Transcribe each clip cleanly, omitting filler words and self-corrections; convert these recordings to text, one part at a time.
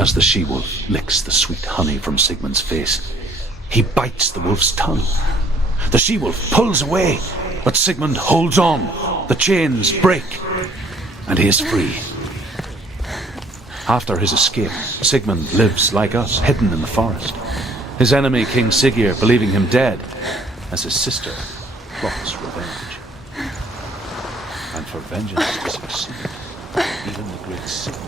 As the she-wolf licks the sweet honey from Sigmund's face, he bites the wolf's tongue. The she-wolf pulls away, but Sigmund holds on. The chains break, and he is free. After his escape, Sigmund lives like us, hidden in the forest. His enemy, King Siggeir, believing him dead, as his sister plots revenge. And for vengeance to succeed, even the great Sigmund.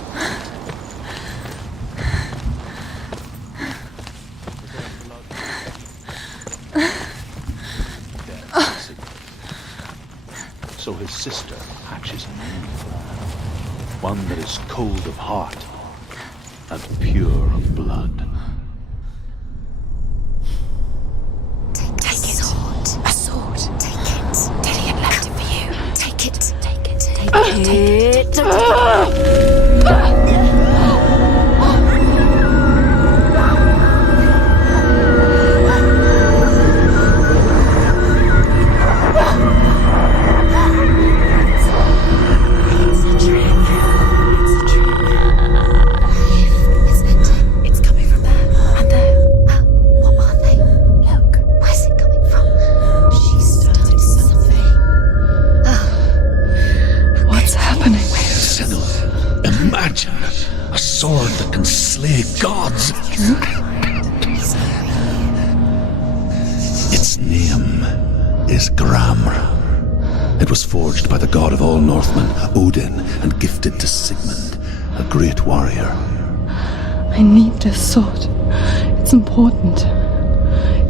So his sister hatches a new plan, one that is cold of heart and pure of blood. Take a sword. A sword. Take it. Dillian left it for you. Take it. Take it. Take it. Take it. Gods! Its name is Gramr. It was forged by the god of all Northmen, Odin, and gifted to Sigmund, a great warrior. I need this sword. It's important.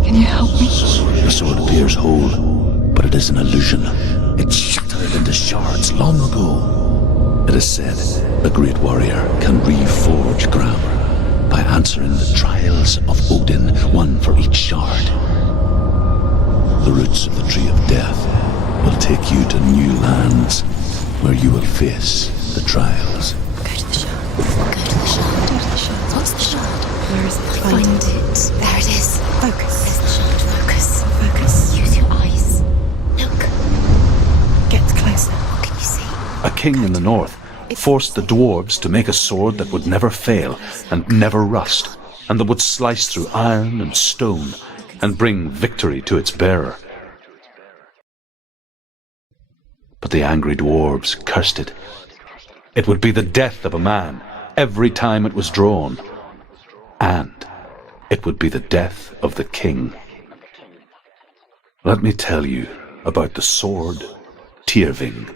Can you help me? The sword appears whole, but it is an illusion. It shattered into shards long ago. It is said a great warrior can reforge Gramr by answering the trials of Odin, one for each shard. The roots of the Tree of Death will take you to new lands where you will face the trials. Go to the shard. Go to the shard. Go to the shard. What's the shard? Where is it? Find it. There it is. Focus. There's the shard. Focus. Focus. Use your eyes. Look. Get closer. What can you see? A king in the north forced the dwarves to make a sword that would never fail and never rust, and that would slice through iron and stone and bring victory to its bearer. But the angry dwarves cursed it. It would be the death of a man every time it was drawn, and it would be the death of the king. Let me tell you about the sword Tyrving.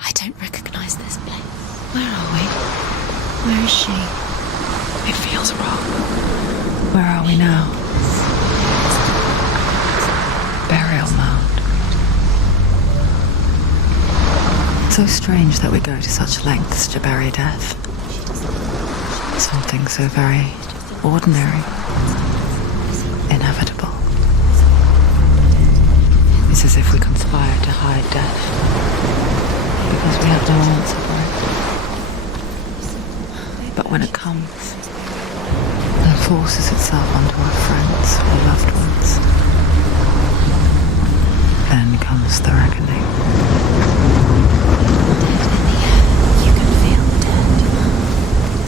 I don't recognize this place. Where are we? Where is she? It feels wrong. Where are we now? Burial mound. It's so strange that we go to such lengths to bury death. Something so very ordinary, inevitable. It's as if we conspire to hide death. Because we have no answer for it. But when it comes and forces itself onto our friends or loved ones, then comes the reckoning. You can feel dead.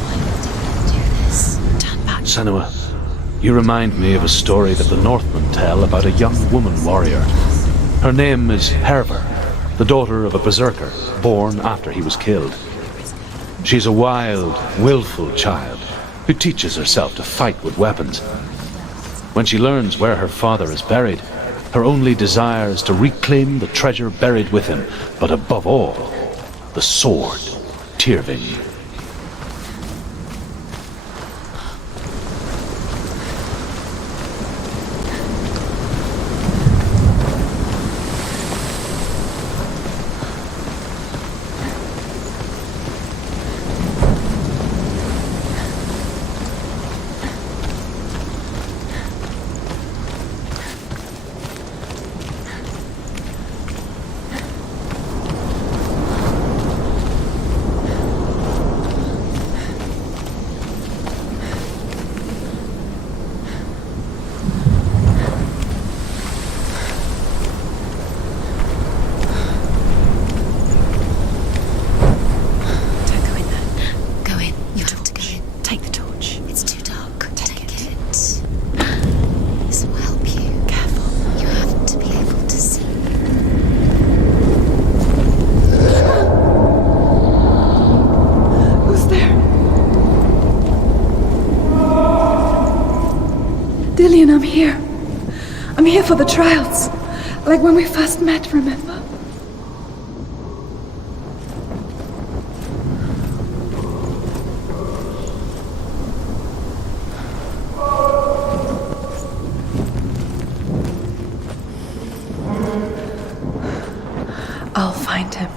Why would they do this? Turn back. Senua, you remind me of a story that the Northmen tell about a young woman warrior. Her name is Hervor, the daughter of a berserker, born after he was killed. She's a wild, willful child who teaches herself to fight with weapons. When she learns where her father is buried, her only desire is to reclaim the treasure buried with him, but above all, the sword, Tyrving. for the trials. Like when we first met, remember? I'll find him.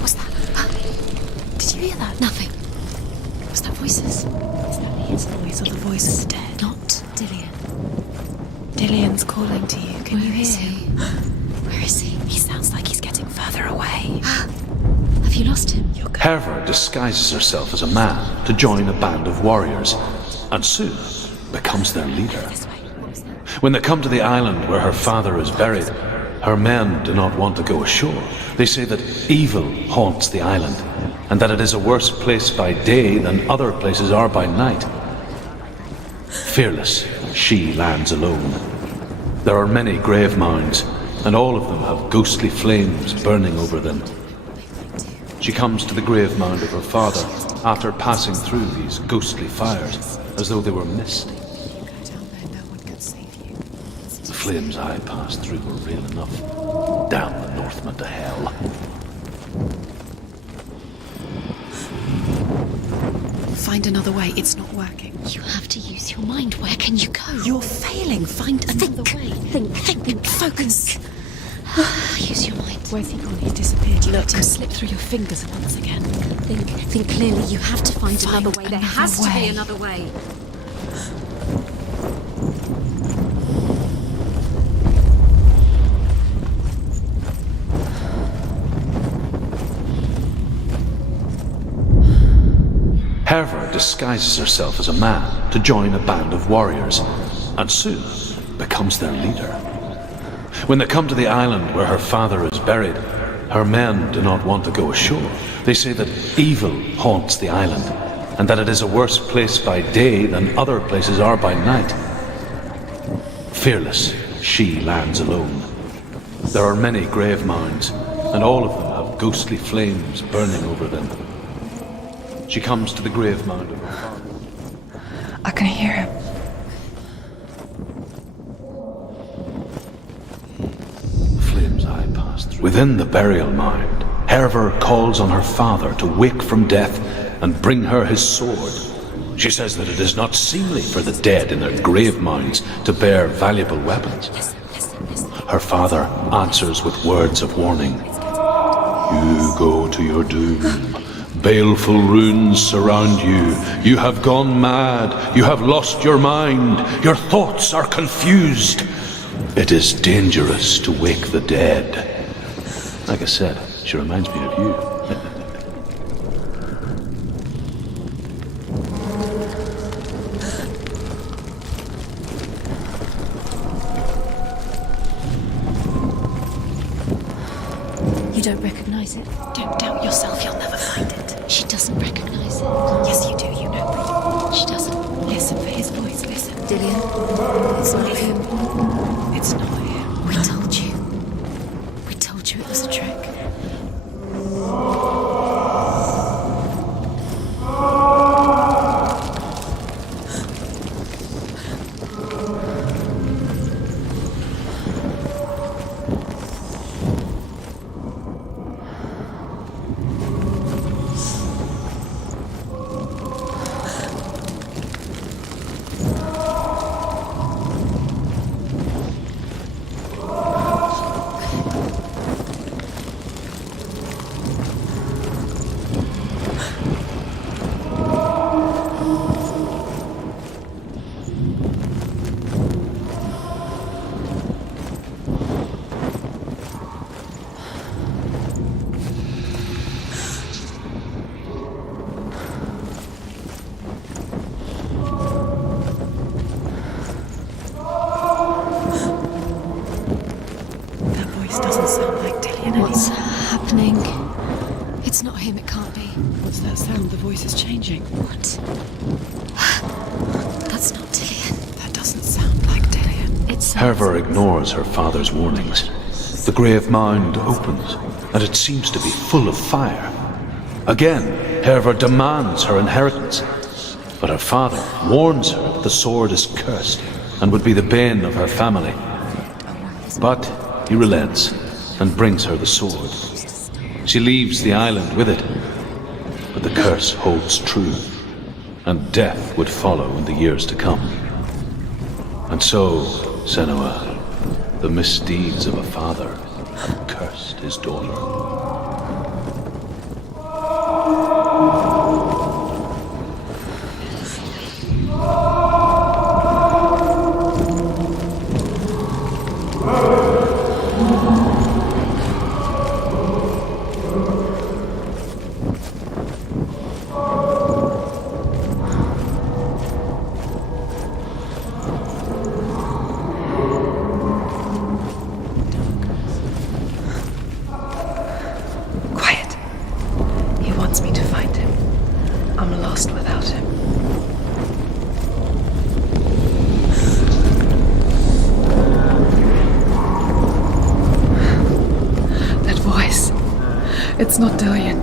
What's that? Did you hear that? Nothing. Was that voices? Is that his voice or the voice of the dead? Not Dillian. Dillian's calling to you. Can you hear him? Where is he? He sounds like he's getting further away. Have you lost him? Herva disguises herself as a man to join a band of warriors, and soon becomes their leader. When they come to the island where her father is buried, her men do not want to go ashore. They say that evil haunts the island, and that it is a worse place by day than other places are by night. Fearless, she lands alone. There are many grave mounds, and all of them have ghostly flames burning over them. She comes to the grave mound of her father after passing through these ghostly fires, as though they were mist. The flames I passed through were real enough. Damn the Northmen to hell. Find another way. It's not working. You have to use your mind. Where can you go? You're failing. Find another way. Think. Focus. Use your mind. Where's he gone? He disappeared. You let him slip through your fingers once again. Think clearly. You have to find another way. There has to be another way. Herva disguises herself as a man to join a band of warriors, and soon becomes their leader. When they come to the island where her father is buried, her men do not want to go ashore. They say that evil haunts the island, and that it is a worse place by day than other places are by night. Fearless, she lands alone. There are many grave mounds, and all of them have ghostly flames burning over them. She comes to the grave mound of her father. I can hear him. Within the burial mound, Herva calls on her father to wake from death and bring her his sword. She says that it is not seemly for the dead in their grave mounds to bear valuable weapons. Her father answers with words of warning. You go to your doom. Baleful runes surround you. You have gone mad. You have lost your mind. Your thoughts are confused. It is dangerous to wake the dead. Like I said, she reminds me of you. You don't recognize it? Don't doubt yourself. You'll never find it. She doesn't recognize it. Yes, you do. You know. She doesn't. Listen for his voice. Listen. Dillian, it's not him. It's not him. We told you. We told you it was a trick. What's happening? It's not him, it can't be. What's that sound? The voice is changing. What? That's not Dillian. That doesn't sound like Dillian. It's Herva ignores her father's warnings. The grave mound opens, and it seems to be full of fire. Again, Herver demands her inheritance, but her father warns her that the sword is cursed and would be the bane of her family. But he relents and brings her the sword. She leaves the island with it, but the curse holds true, and death would follow in the years to come. And so, Senua, the misdeeds of a father have cursed his daughter. It's not Dillian.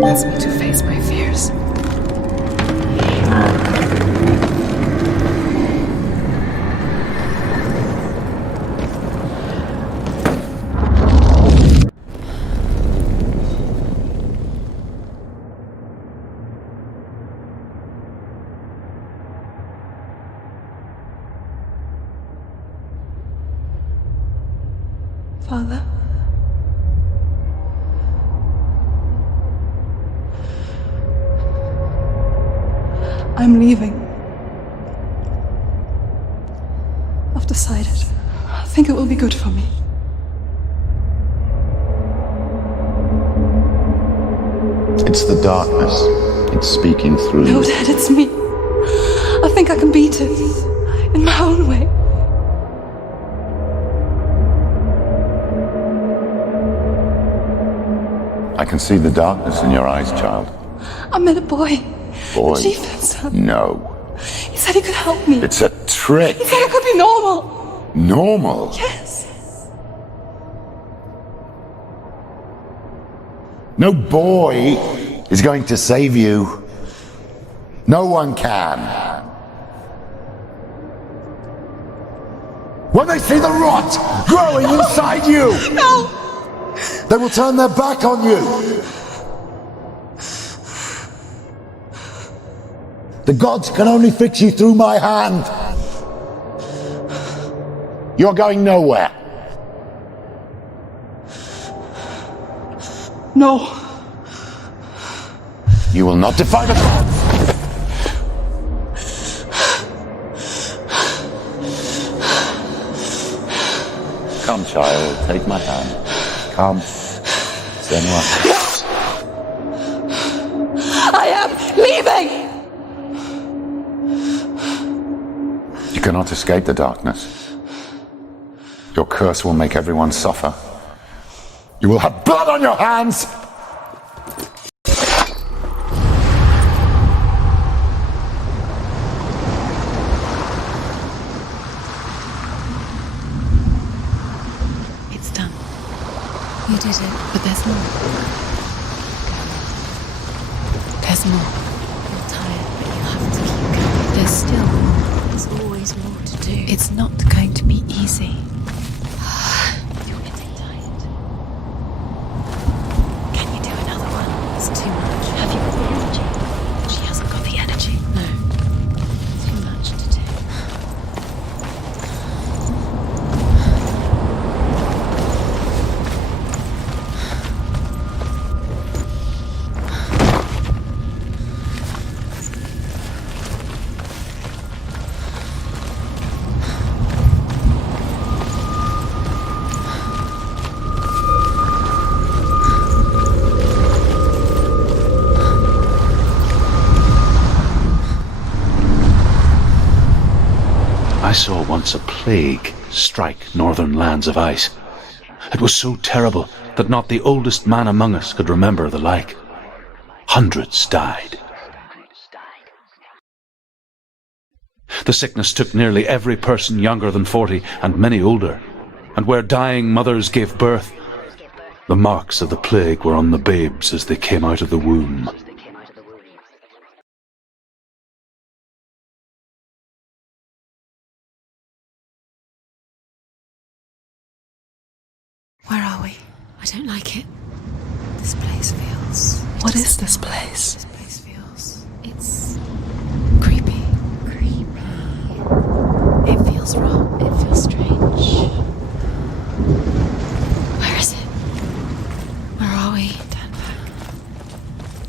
Wants me to face my fears. Father? I'm leaving. I've decided. I think it will be good for me. It's the darkness. It's speaking through you. No, Dad, it's me. I think I can beat it. In my own way. I can see the darkness in your eyes, child. I met a boy. Boy? Chief said No. He said he could help me. It's a trick. He said I could be normal. Normal? Yes. No boy is going to save you. No one can. When they see the rot growing inside you, No! they will turn their back on you. The gods can only fix you through my hand. You're going nowhere. No. You will not defy the gods. Come, child, take my hand. Come. Senua. I am leaving! You cannot escape the darkness. Your curse will make everyone suffer. You will have blood on your hands! It's done. You did it, but there's more. There's more. You're tired, but you have to keep going. There's still more. There's always more to do. It's not going to be easy. You're getting tired. Can you do another one? It's too much. Have you got the energy? She hasn't got the energy. No. I saw once a plague strike northern lands of ice. It was so terrible that not the oldest man among us could remember the like. Hundreds died. The sickness took nearly every person younger than 40 and many older, and where dying mothers gave birth, the marks of the plague were on the babes as they came out of the womb. Where are we? I don't like it. This place feels... What is this place? This place feels... It's... creepy. Creepy. It feels wrong. It feels strange. Where is it? Where are we? Turn back.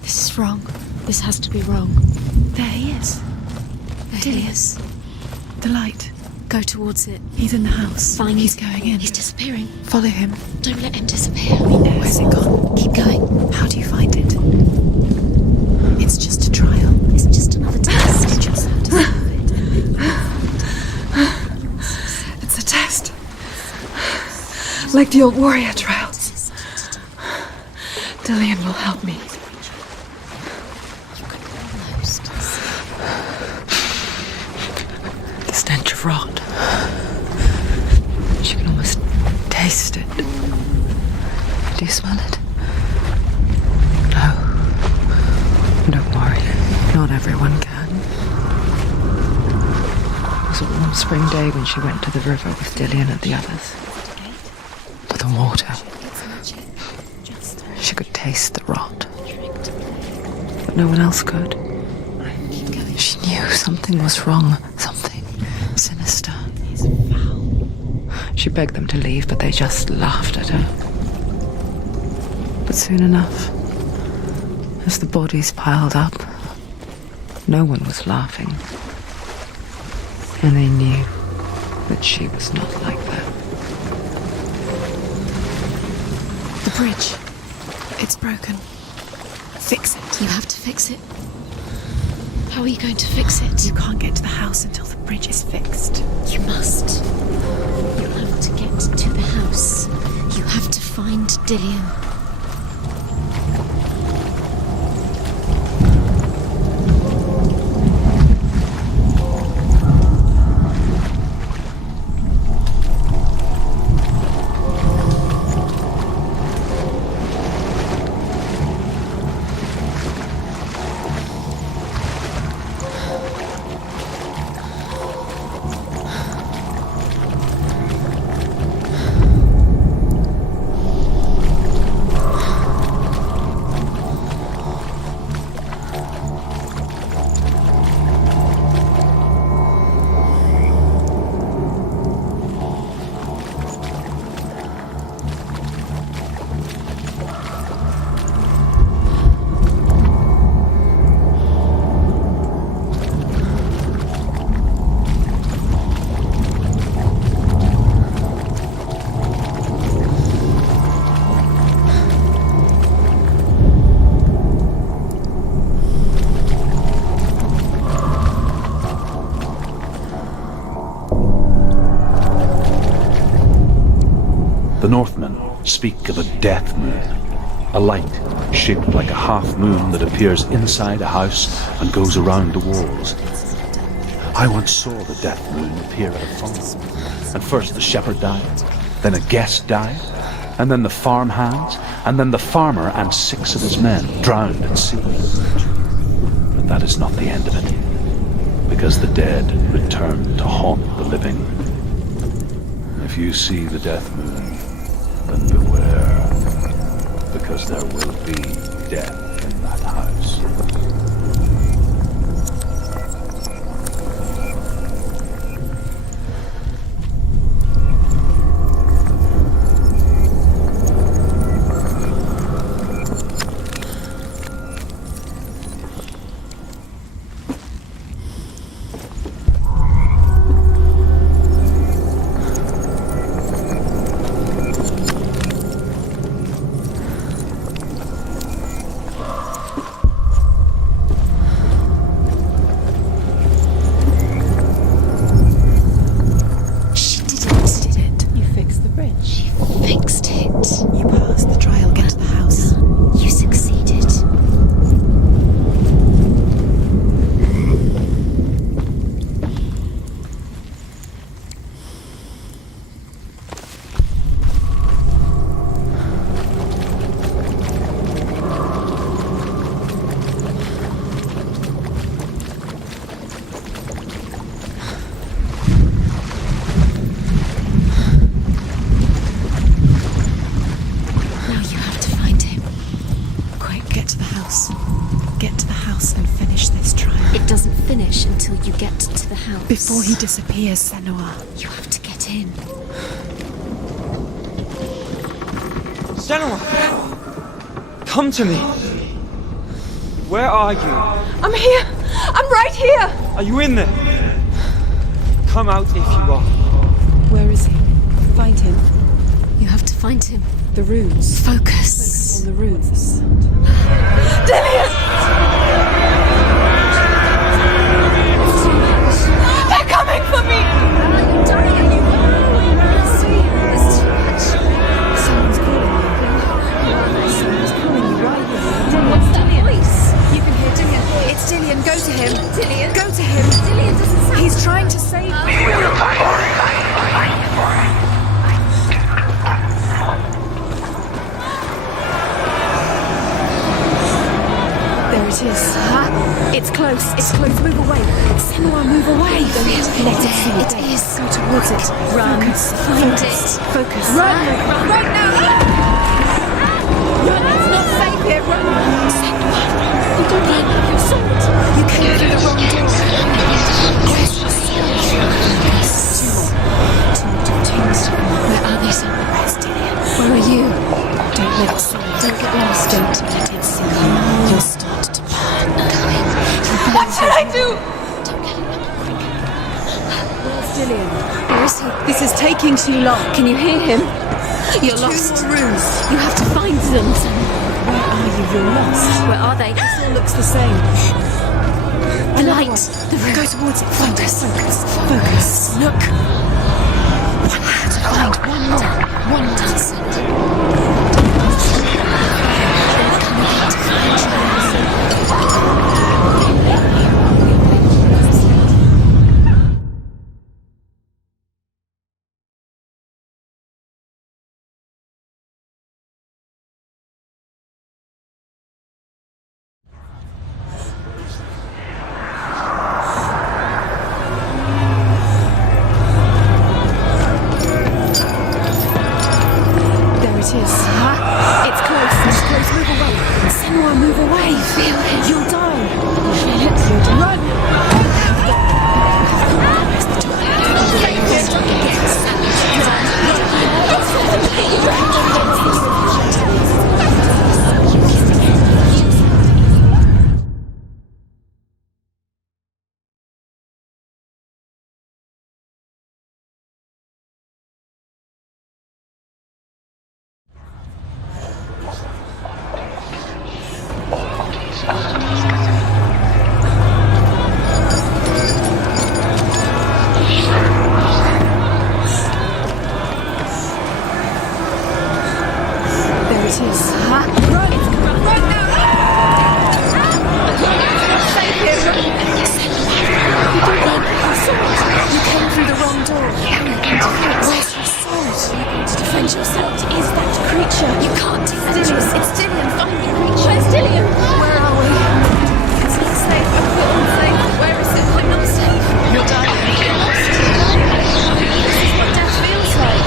This is wrong. This has to be wrong. There he is. There he is. The light. Go towards it. He's in the house. Find He's him. going in. He's disappearing. Follow him. Don't let him disappear. Where's it gone? Keep going. How do you find it? It's just a trial. It's just another test. You just have to solve it. It's a test. Like the old warrior trials. Dillian will help me. You can almost The stench of rot. She can almost taste it. Do you smell it? No. Don't worry. Not everyone can. It was a warm spring day when she went to the river with Dillian and the others. But the water. She could taste the rot. But no one else could. She knew something was wrong. Something sinister. She begged them to leave, but they just laughed at her. But soon enough, as the bodies piled up, no one was laughing. And they knew that she was not like that. The bridge. It's broken. Fix it. You have to fix it. How are you going to fix it? You can't get to the house until the bridge is fixed. You must. You have to get to the house. You have to find Dillian. The Northmen speak of a death moon, a light shaped like a half moon that appears inside a house and goes around the walls. I once saw the death moon appear at a farm, and first the shepherd died, then a guest died, and then the farm hands, and then the farmer and 6 of his men drowned at sea. But that is not the end of it, because the dead return to haunt the living. If you see the death moon, then beware, because there will be death in that house. before he disappears, Senua. You have to get in. Senua! Come to me! Where are you? I'm here! I'm right here! Are you in there? Come out if you are. Where is he? Find him. You have to find him. The runes. Focus. On the runes. They're coming for me! You're dying. There's too much. Someone's calling you. Someone's calling you right here. What's that voice? You can hear Dillian. It's Dillian. Go to him. Dillian? Go to him. Dillian doesn't sound... He's trying to save me. There it is. It's close. It's close. Move away. Senua, move away. Don't let it see you. It is. Go towards it. Run. Focus. Find it. Focus. Run. Run now. Run. It's not safe here. Run. Senua. You don't have your sword. You came through the wrong door. Where's your sword? Where are they, Senua? Where's Dillian? Where are you? Don't let it see you. Don't get lost. Don't let it see you. You'll start to burn. What should I do? Don't get it. Where's Dillian? Where is he? This is taking too long. Can you hear him? You're lost. Two more rooms. You have to find them. Where are you? You're lost. Where are they? This all looks the same. The light. The room. Go towards it. Focus. Focus. Look. One more to find. One more. One more. It is. It's close. It's close. Move away. Senua, move away. Feel it. You'll die. Feel it. Run. Where's the There it is. Run. Run now. Save him. You came through the wrong door. Where's your sword? To defend yourself. Is that creature? You can't defend Dillian. yourself. It's Dillian. Find the creature. Where's Dillian? Where are we? It's not safe. I feel unsafe. Where is it? I'm not safe. You're dying. You're lost. This is what death feels like.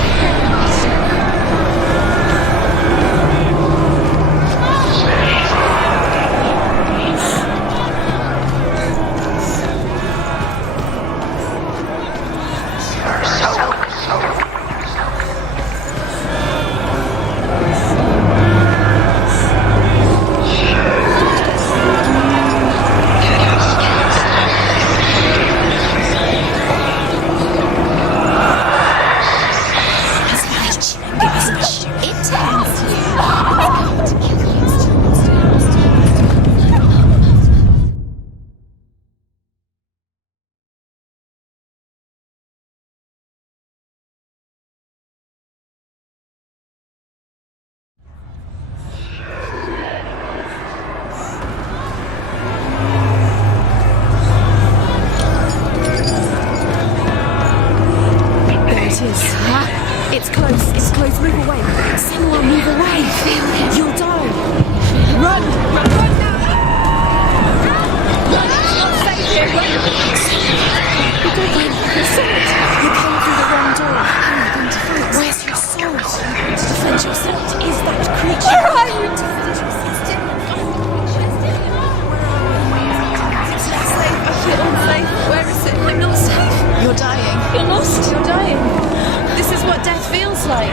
It's close. It's close. Move away. Senua, move away. Feel it. You'll die. Run. Run now. Run. It's not safe here. Run. You don't win. Your sword. You came through the wrong door. How are you going to fight? Where's your sword? To defend yourself. Is that creature? Where are you? To defend yourself. It's not safe. I feel unsafe. Where is it? I'm not safe. You're lost. You're dying. This is what death feels like.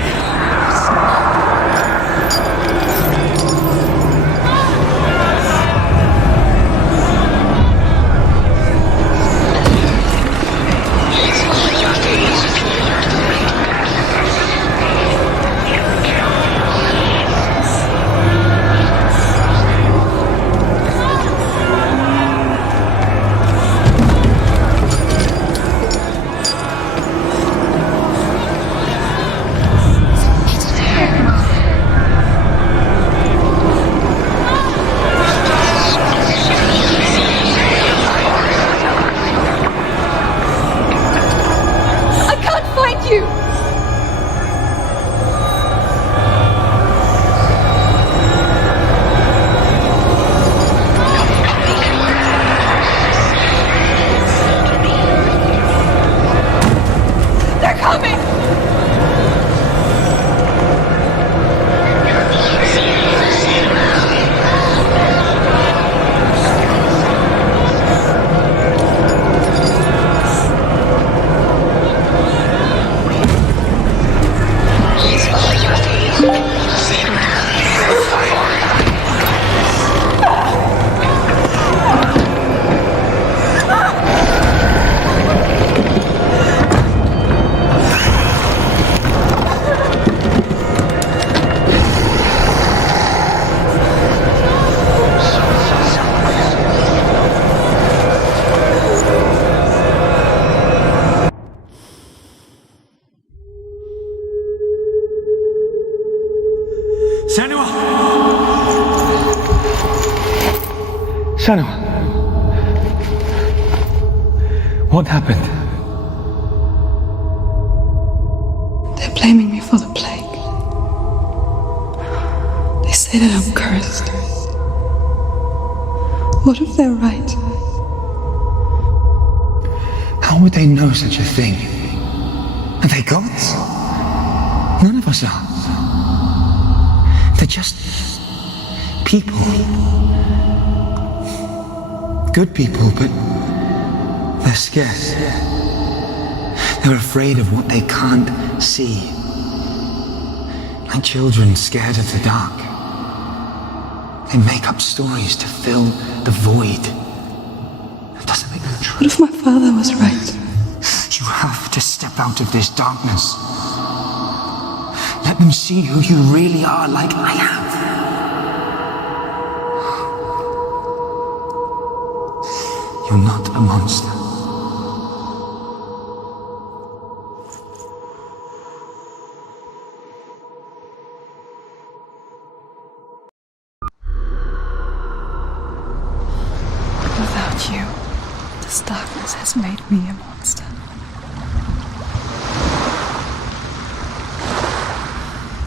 Senua! Senua! What happened? They're blaming me for the plague. They say that I'm cursed. What if they're right? How would they know such a thing? Are they gods? None of us are. They're just people. Good people, but they're scared. They're afraid of what they can't see. Like children scared of the dark. They make up stories to fill the void. It doesn't make them true. What if my father was right? You have to step out of this darkness. Let them see who you really are, like I have. You're not a monster. Without you, this darkness has made me a monster.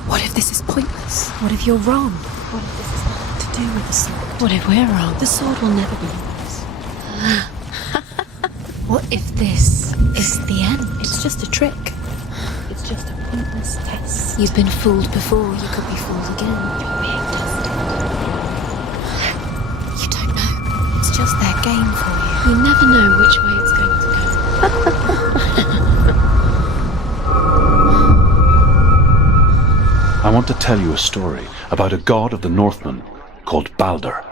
What if this is pointless? What if you're wrong? What if this has nothing to do with the sword? What if we're wrong? The sword will never be yours. What if this is the end? It's just a trick. It's just a pointless test. You've been fooled before. You could be fooled again. You're being tested. You don't know. It's just their game for you. You never know which way it's going to go. I want to tell you a story about a god of the Northmen called Balder.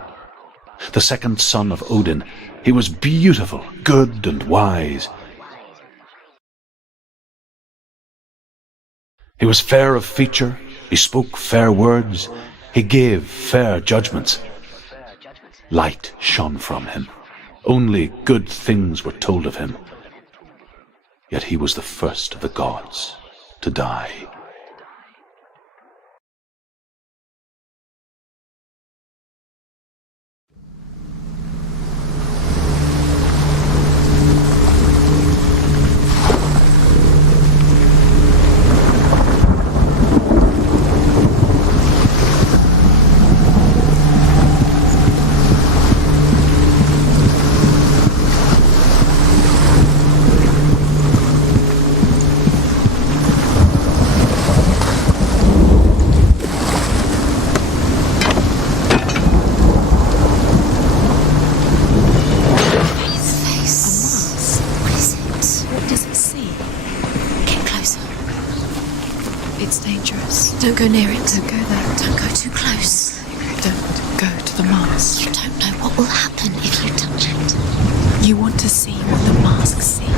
The second son of Odin, he was beautiful, good and wise. He was fair of feature, he spoke fair words, he gave fair judgments. Light shone from him. Only good things were told of him. Yet he was the first of the gods to die. It's dangerous. Don't go near it. Don't go there. Don't go too close. Don't go to the mask. You don't know what will happen if you touch it. You want to see what the mask sees.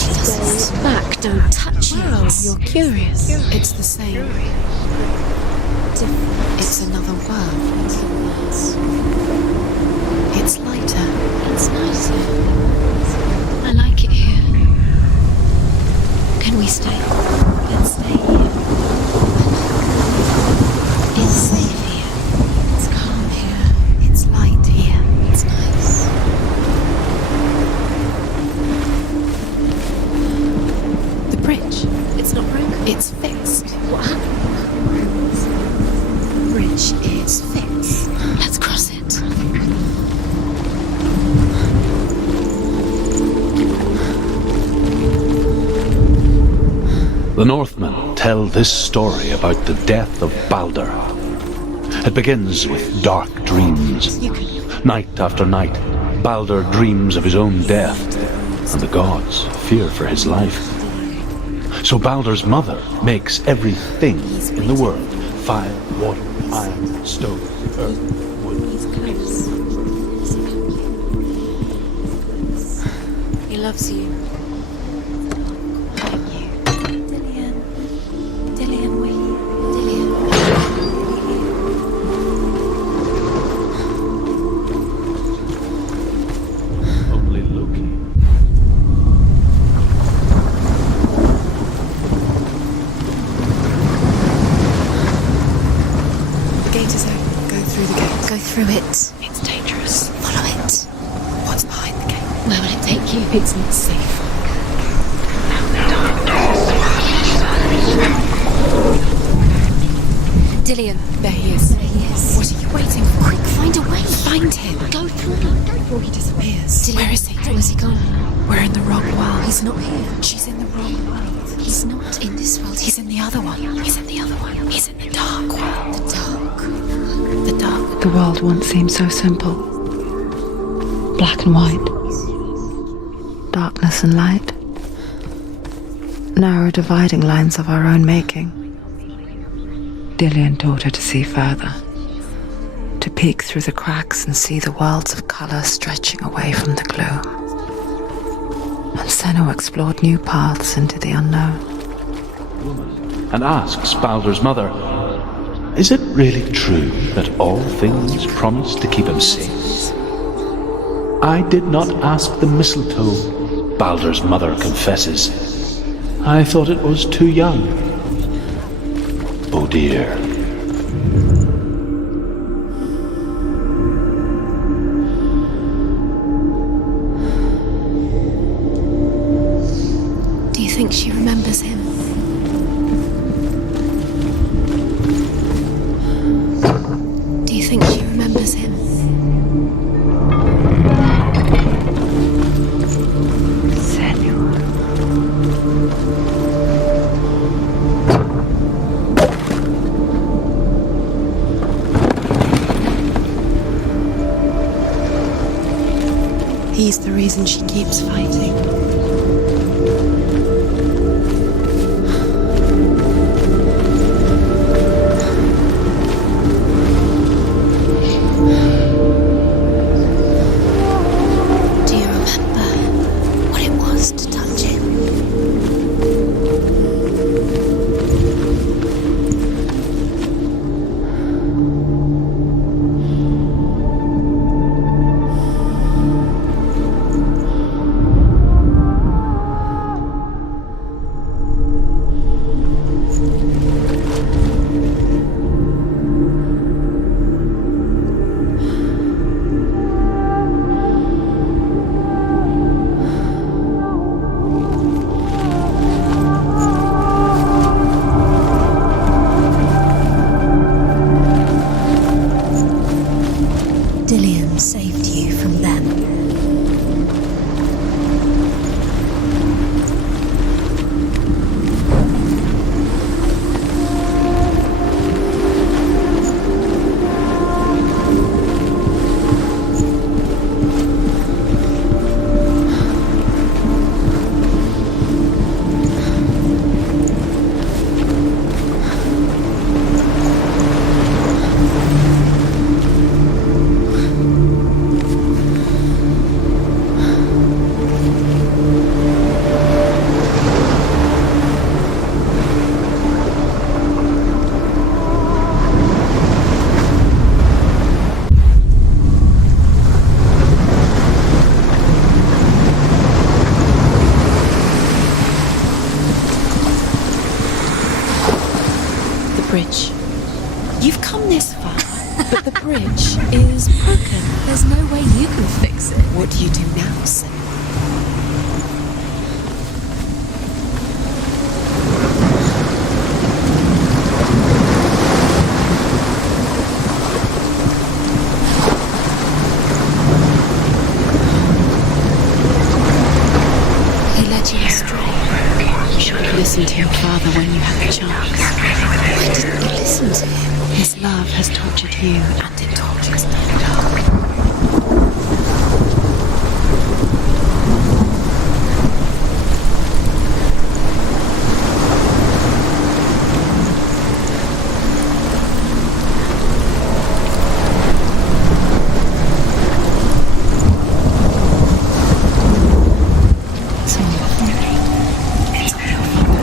She doesn't. Back, don't touch Oh, it. you're curious. It's the same. It's another world. It's lighter. It's nicer. I like it here. Can we stay? Let's stay here. It's safe here. It's calm here. It's light here. It's nice. The bridge. It's not broken. It's fixed. What happened? The bridge is fixed. Let's cross it. The Northmen tell this story about the death of Baldur. It begins with dark dreams. Night after night, Baldur dreams of his own death, and the gods fear for his life. So Baldur's mother makes everything in the world: fire, water, iron, stone, earth, wood. He's close. He loves you. Dillian. Dillian, wait. Dillian. Only Loki. The gate is open. Go through the gate. Go through it. It's dangerous. Follow it. What's behind the gate? Where will it take you? It's not safe. Dillian. There he is. There he is. What are you waiting for? Quick, find a way. Find him. Go through. Before he disappears. Dillian, Where is he? where's he gone? We're in the wrong world. He's not here. She's in the wrong world. He's not in this world. He's in the other one. He's in the other one. He's in the dark world. The dark. The dark. The world once seemed so simple. Black and white. Darkness and light. Narrow dividing lines of our own making. Dillian taught her to see further. To peek through the cracks and see the worlds of colour stretching away from the gloom. And Senua explored new paths into the unknown. And asks Baldur's mother, "Is it really true that all things promise to keep him safe?" "I did not ask the mistletoe," Baldur's mother confesses. "I thought it was too young." Oh dear. Do you think she remembers him? Do you think she remembers him? Senua. He's the reason she keeps fighting. Do you remember what it was to touch him? bridge. You've come this far, but the bridge is broken. There's no way you can fix it. What do you do now, Senua? He led you astray. You should have listened to your father when you had the chance. Why didn't you listen to him? His love has tortured you, and it tortures me.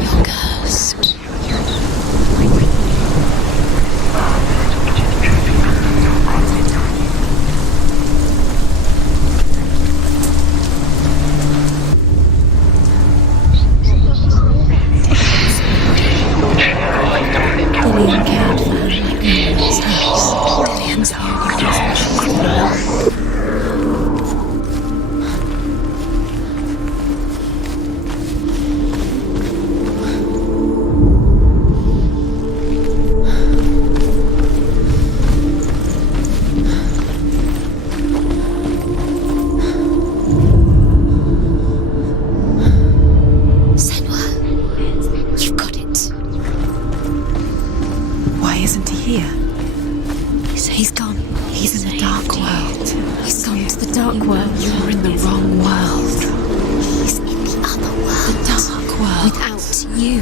You're cursed. Lillian cared for her like no one else. Lillian's the only reason she's alive. Senua, you've got it. Why isn't he here? He's gone. He's in the dark world. He's gone to the dark world. You're in the wrong world. He's in the other world. The dark world. Without you.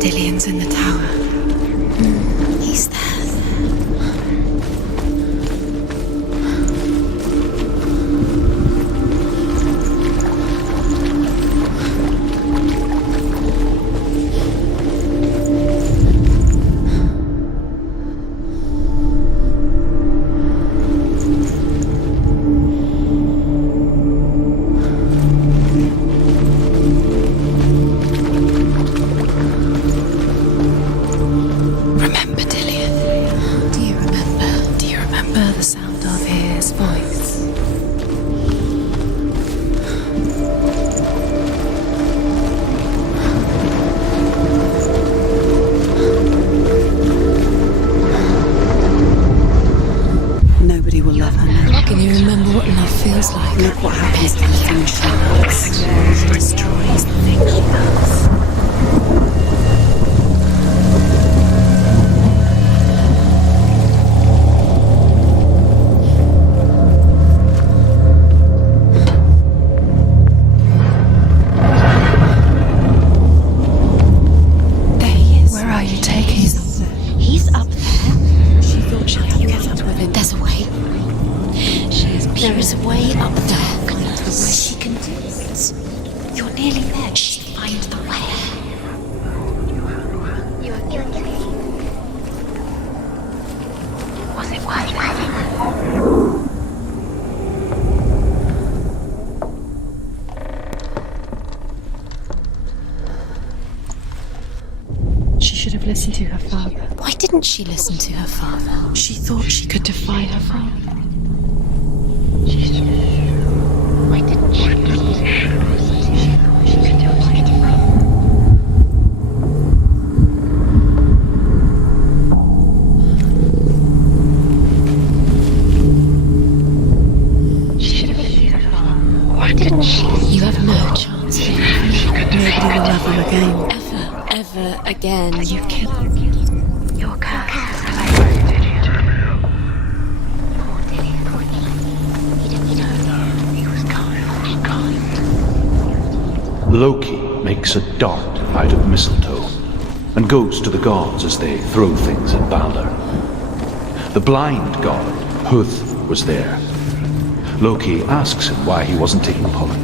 Dillian's in the tower. He's there. Remember Dillian? Do you remember? Do you remember the sound of his voice? Nobody will love her now. Can you remember what love feels like? Look what happens to the thing she loves. She destroys the thing she loves. There he is. Where are you taking him? He's up there. She thought she had kept with him. There's a way. There is a way up there. She can do it. You're nearly there. She'll find the way. You are guilty. Was it worth it? She should have listened to her father. Why didn't she listen to her father? She thought she could defy her father. Why didn't she listen to her father? She thought she could defy her father. She should have listened to her father. Why didn't she? You have no chance. Nobody will love you again. Ever again. You killed Your curse. Loki makes a dart out of mistletoe and goes to the gods as they throw things at Balder. The blind god, Huth, was there. Loki asks him why he wasn't taking part.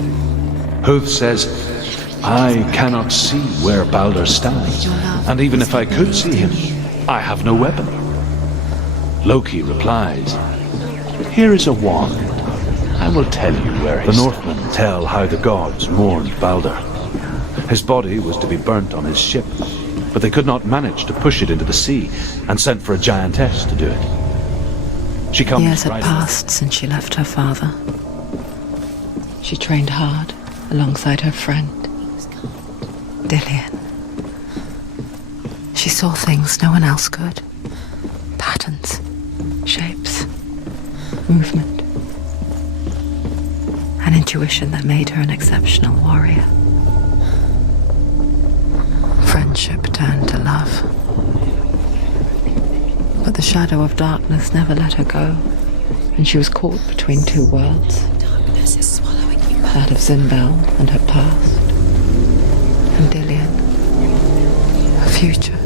Huth says, I cannot see where Balder stands, and even if I could see him, I have no weapon. Loki replies, here is a wand. I will tell you where he is. The Northmen tell how the gods mourned Balder. His body was to be burnt on his ship, but they could not manage to push it into the sea and sent for a giantess to do it. She comes Years had right passed since she left her father. She trained hard alongside her friend, Dillian. She saw things no one else could. Patterns, shapes, movement. An intuition that made her an exceptional warrior. Friendship turned to love. But the shadow of darkness never let her go, and she was caught between two worlds. Darkness is swallowing you. That of Zinbel and her past, and Dillian, her future.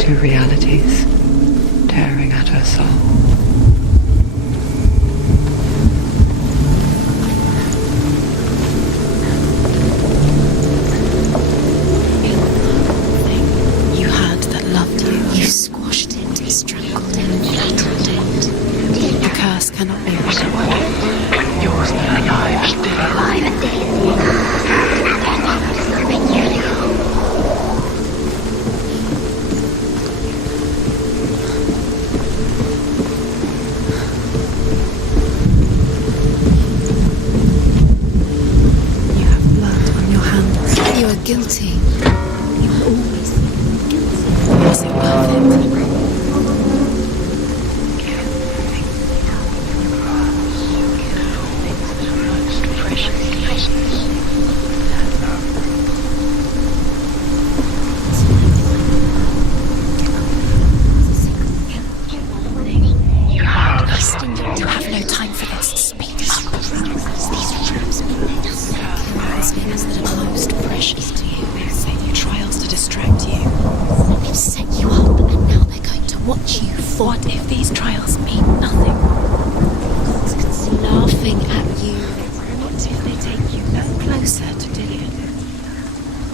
Two realities tearing at her soul. You had that loved you. You squashed it, strangled it, flattened it. The curse cannot be restored. Yours alive, still alive. You have blood on your hands. You are guilty. You are always guilty. Was it worth it? You have no time for this. Speak up. These traps things that are most precious to you. They save you trials to distract you. They've set you up and now they're going to watch you fall. What if these trials mean nothing? God's laughing at you. What if they take you no closer to Dillian?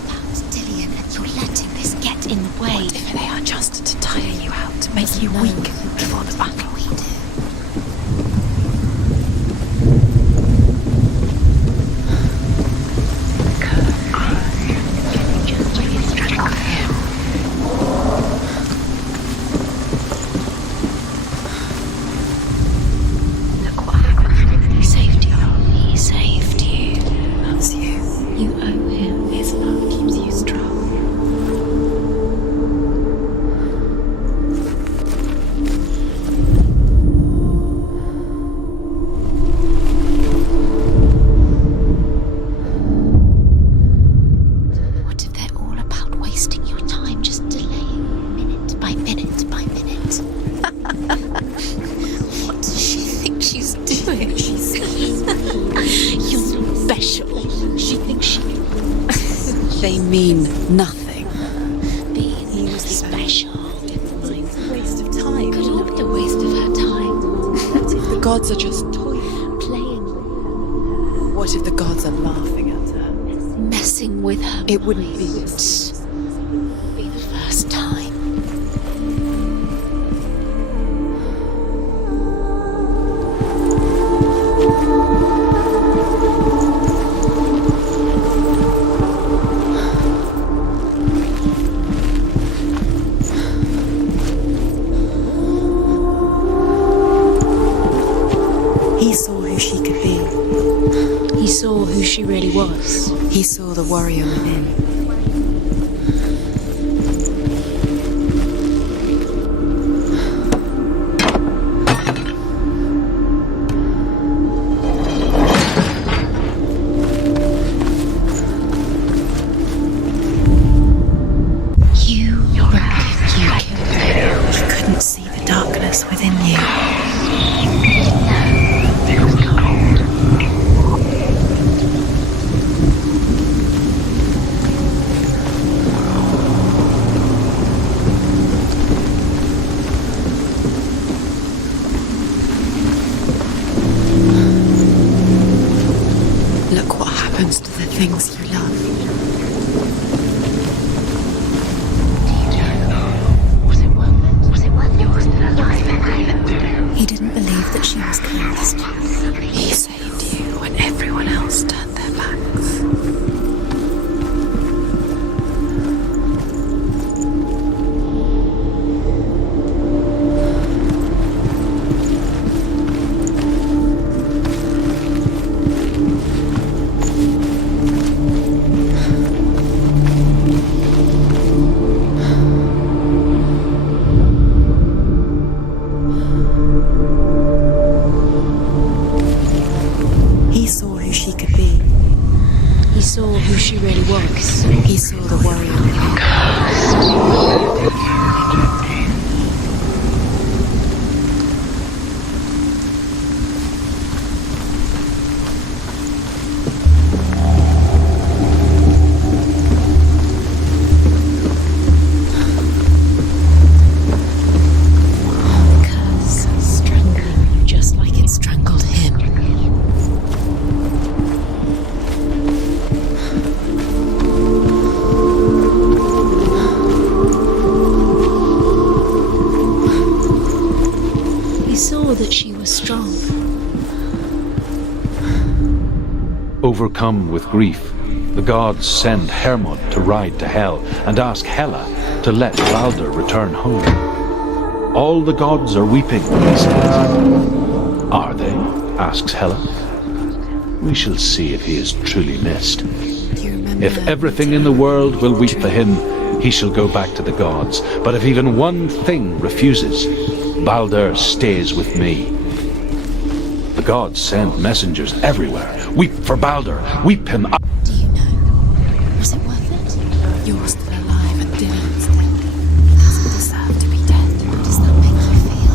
That was Dillian and you're letting this get in the way. What if they are just to tire you out, to make you weak before the battle? We do. He saved you. He saved you. Loves you. You owe him. His love keeps you strong. What if they're all about wasting your time, just delaying minute by minute by minute? What does she think she's doing? She's you're not special. She thinks she. They mean nothing. Being special. It's a waste of time. Could all be a waste of her time. What if the gods are just toying, playing with her? What if the gods are laughing at her, messing with her? It wouldn't be this. Be the first time. He saw who she could be. He saw who she really was. He saw the warrior within. You killed him. He couldn't see the darkness within you. things you love. He didn't believe that she was cursed. He saved you when everyone else turned their backs. He saw who she could be. He saw who she really was. He saw the warrior within her. Curse strangling you just like it strangled him. He saw that she was strong. Overcome with grief, the gods send Hermod to ride to Hell and ask Hela to let Balder return home. All the gods are weeping, he says. Are they? Asks Hela. We shall see if he is truly missed. Do you remember? If everything in the world will weep for him, he shall go back to the gods. But if even one thing refuses, Balder stays with me. The gods send messengers everywhere. Weep for Balder. Weep him up. Do you know? Was it worth it? You're still alive and Dylan's dead. Doesn't deserve to be dead. How does that make you feel?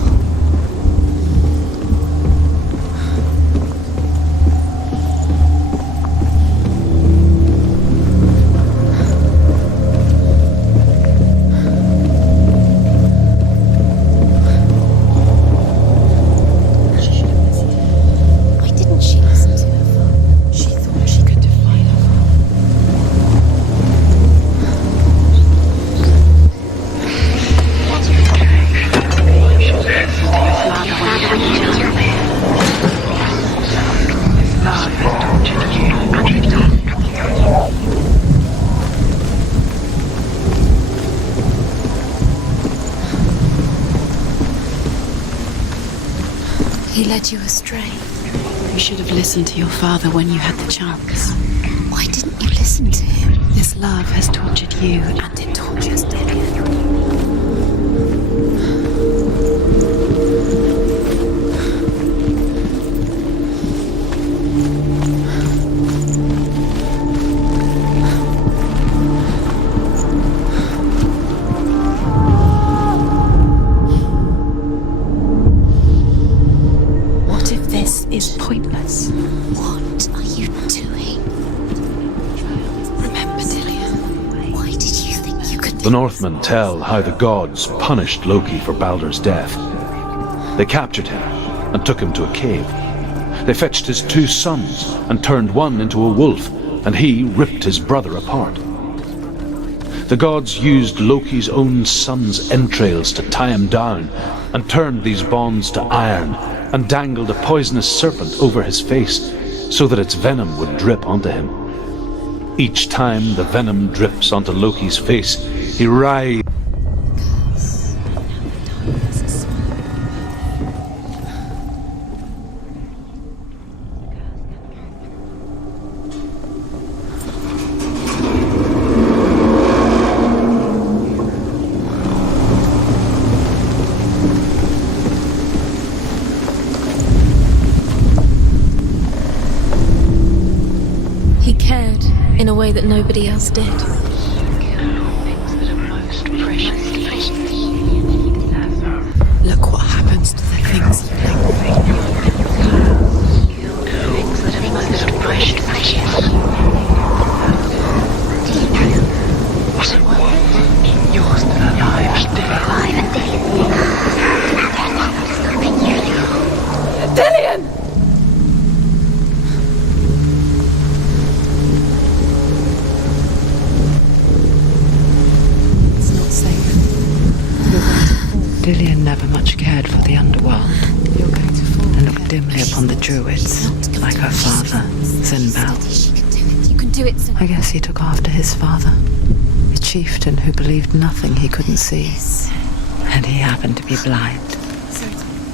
Why didn't she listen to her father? She thought she could defy her father. He led you astray. You should have listened to your father when you had the chance. Why didn't you listen to him? This love has tortured you, and it tortures Dylan. What if this is pointless? What are you doing? Remember, Dillian, why did you think you could... The Northmen tell how the gods punished Loki for Balder's death. They captured him and took him to a cave. They fetched his 2 sons and turned one into a wolf, and he ripped his brother apart. The gods used Loki's own son's entrails to tie him down and turned these bonds to iron and dangled a poisonous serpent over his face so that its venom would drip onto him. Each time the venom drips onto Loki's face, he writhes. He cared in a way that nobody else did. Look what happens to the things you You're still alive, still alive and Dillian! Dillian never much cared for the underworld and looked dimly upon the druids, like her father, Zinbel. You can do it. I guess he took after his father, a chieftain who believed nothing he couldn't see, and he happened to be blind.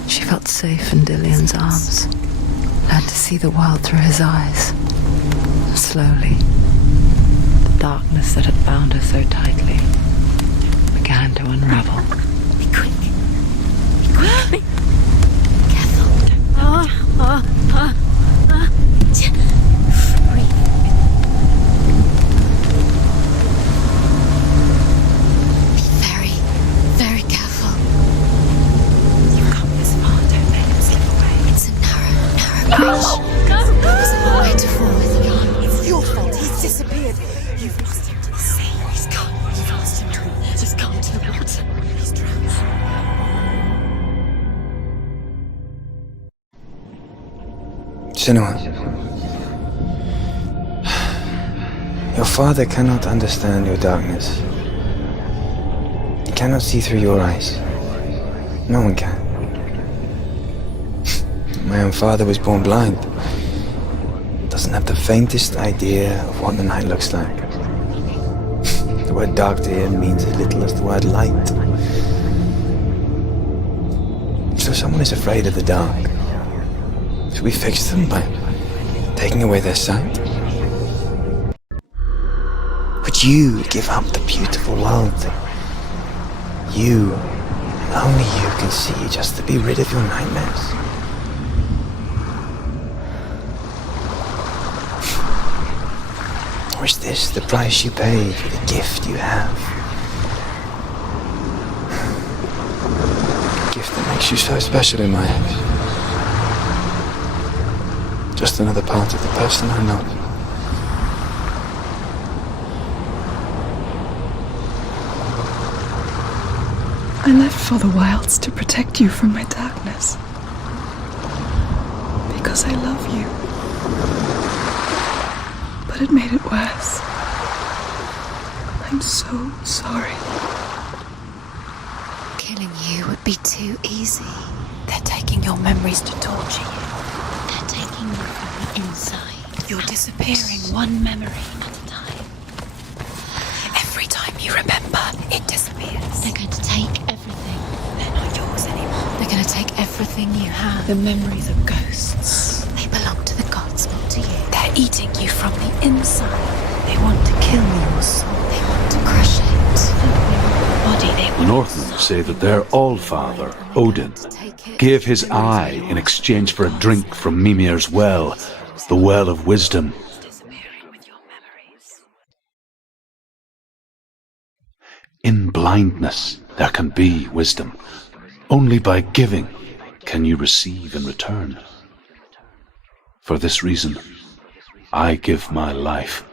She felt safe in Dillian's arms, learned to see the world through his eyes. And slowly, the darkness that had bound her so tightly began to unravel. Be quick. Be quick. Careful. Breathe. Be very, very careful. You've come this far, don't let him slip away. It's a narrow bridge. There's a long way to fall. It's your fault. He's disappeared. You've lost him to the sea. He's gone. You've lost him to it. Just gone to the water. He's drowned. Senua, your father cannot understand your darkness. He cannot see through your eyes. No one can. My own father was born blind. Doesn't have the faintest idea of what the night looks like. The word dark to him means as little as the word light. So if someone is afraid of the dark, should we fix them by taking away their sight? Would you give up the beautiful world that you, and only you, can see just to be rid of your nightmares? Or is this the price you pay for the gift you have? A gift that makes you so special in my eyes. Just another part of the person I'm not. I left for the wilds to protect you from my darkness. Because I love you. But it made it worse. I'm so sorry. Killing you would be too easy. They're taking your memories to torture you. They're taking you from the inside. You're disappearing one memory at a time. Every time you remember, it disappears. They're going to take everything. They're not yours anymore. They're going to take everything you have. The memories of ghosts. They belong to the gods, not to you. They're eating you from the inside. They want to kill your soul. They want to crush it. Body, they The want Northmen say that their Allfather, Odin, gave his eye in exchange for a drink from Mimir's well, the Well of Wisdom. disappearing with your memories. In blindness there can be wisdom. Only by giving can you receive in return. For this reason, I give my life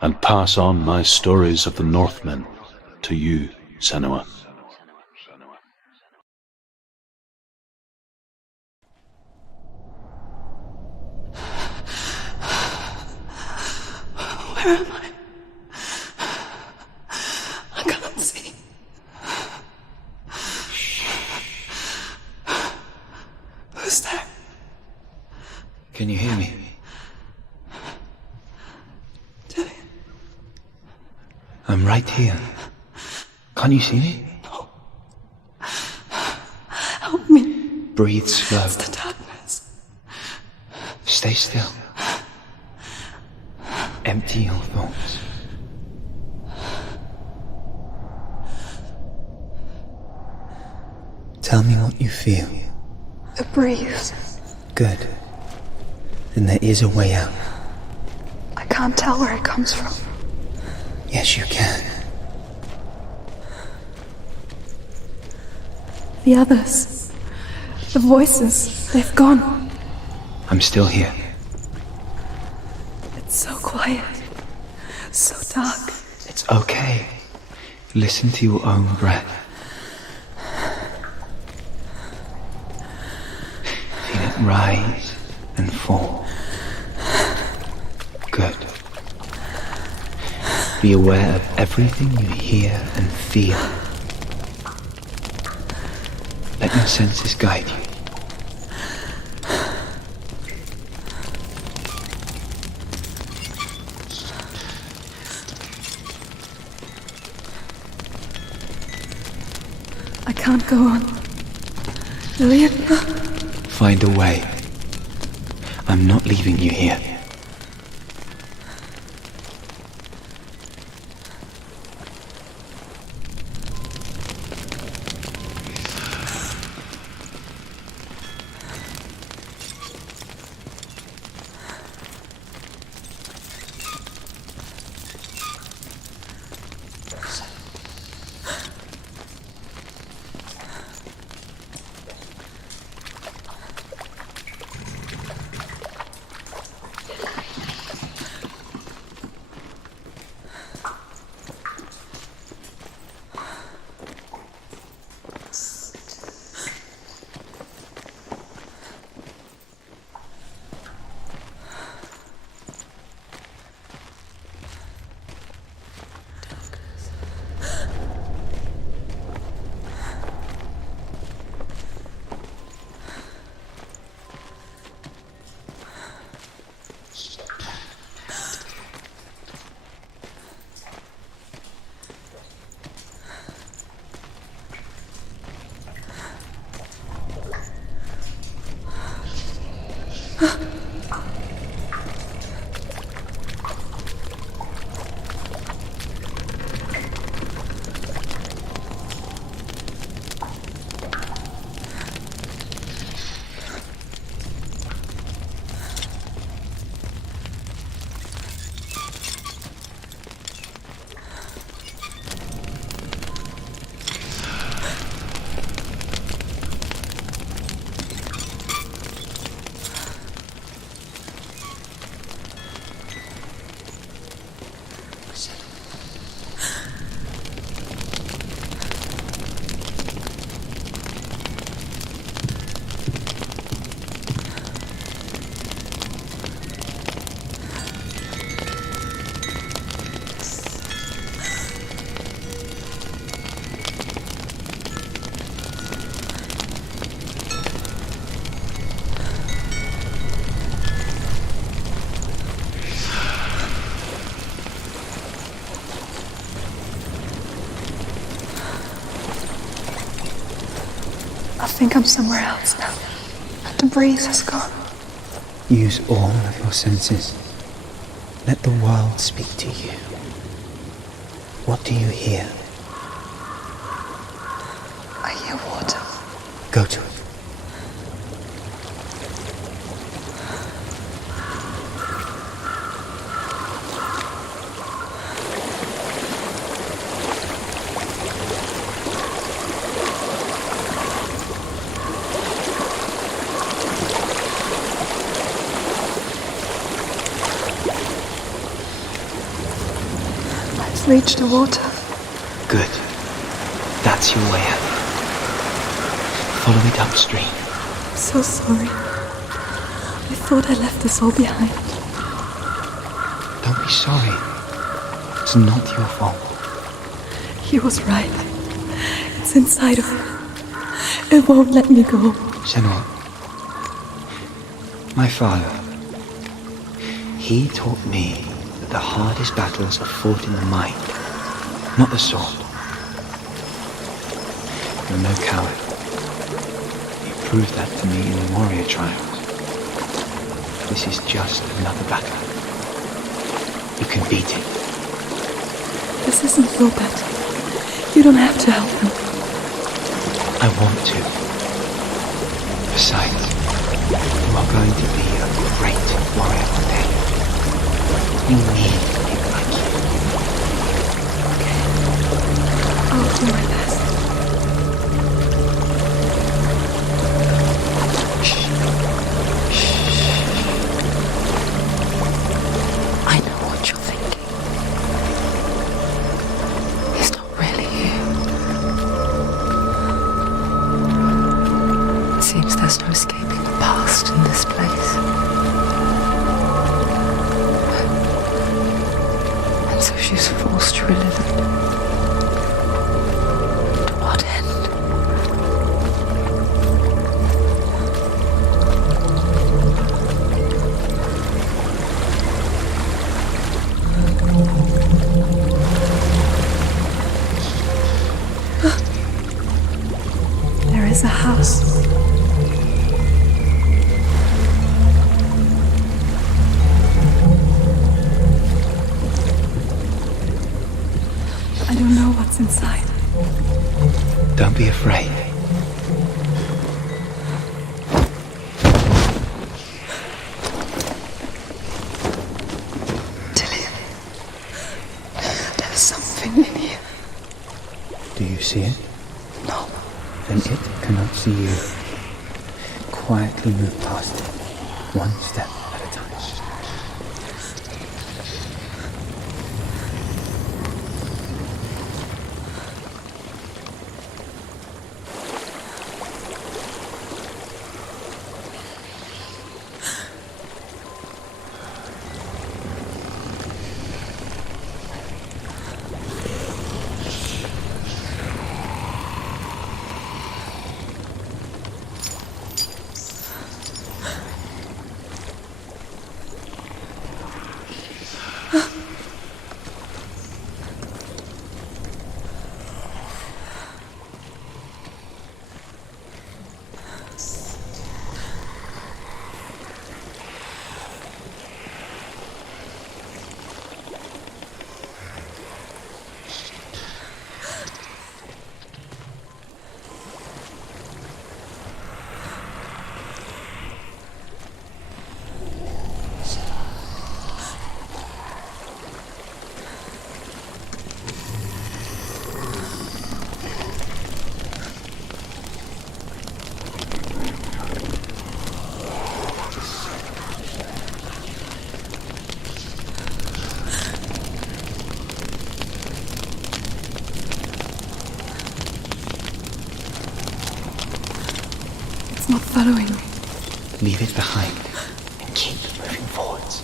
and pass on my stories of the Northmen to you, Senua. Where am I? I can't see. Who's there? Can you hear me? Dillian. I'm right here. Can't you see me? Help me. Breathe slow. It's the darkness. Stay still. Empty your thoughts. Tell me what you feel. The breeze. Good. Then there is a way out. I can't tell where it comes from. Yes, you can. The others. The voices. They've gone. I'm still here. It's so quiet. So dark. It's okay. Listen to your own breath. Feel it rise and fall. Good. Be aware of everything you hear and feel. Let your senses guide you. I can't go on. Lillian? Find a way. I'm not leaving you here. I think I'm somewhere else now. The breeze has gone. Use all of your senses. Let the world speak to you. What do you hear? I hear water. Go to it. Reach the water. Good. That's your way out. Follow it upstream. I'm so sorry. I thought I left this all behind. Don't be sorry. It's not your fault. He was right. It's inside of me. It won't let me go. Senua. My father. He taught me the hardest battles are fought in the mind, not the sword. You're no coward. You proved that to me in the warrior trials. This is just another battle. You can beat it. This isn't your battle. You don't have to help me. I want to. Besides, you are going to be a great warrior one day. You need people like you. I'll do my best. I know what you're thinking. He's not really here. It seems there's no escaping the past in this place. So she's forced to relive it. To what end? is a house. I don't know what's inside. Don't be afraid. Tilly, there's something in here. Do you see it? No. Then it cannot see you. Quietly move past it, one step at a time. Not following me. Leave it behind and keep moving forwards.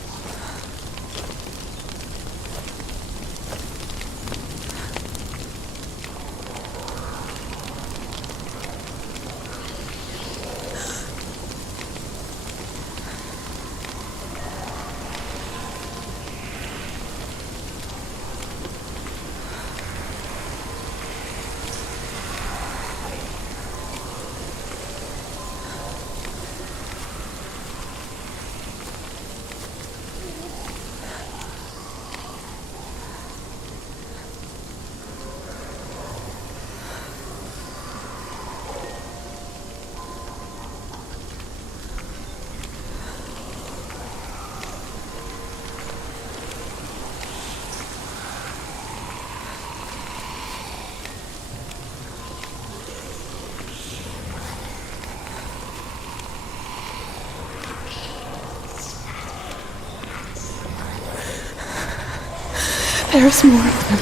There's more of them.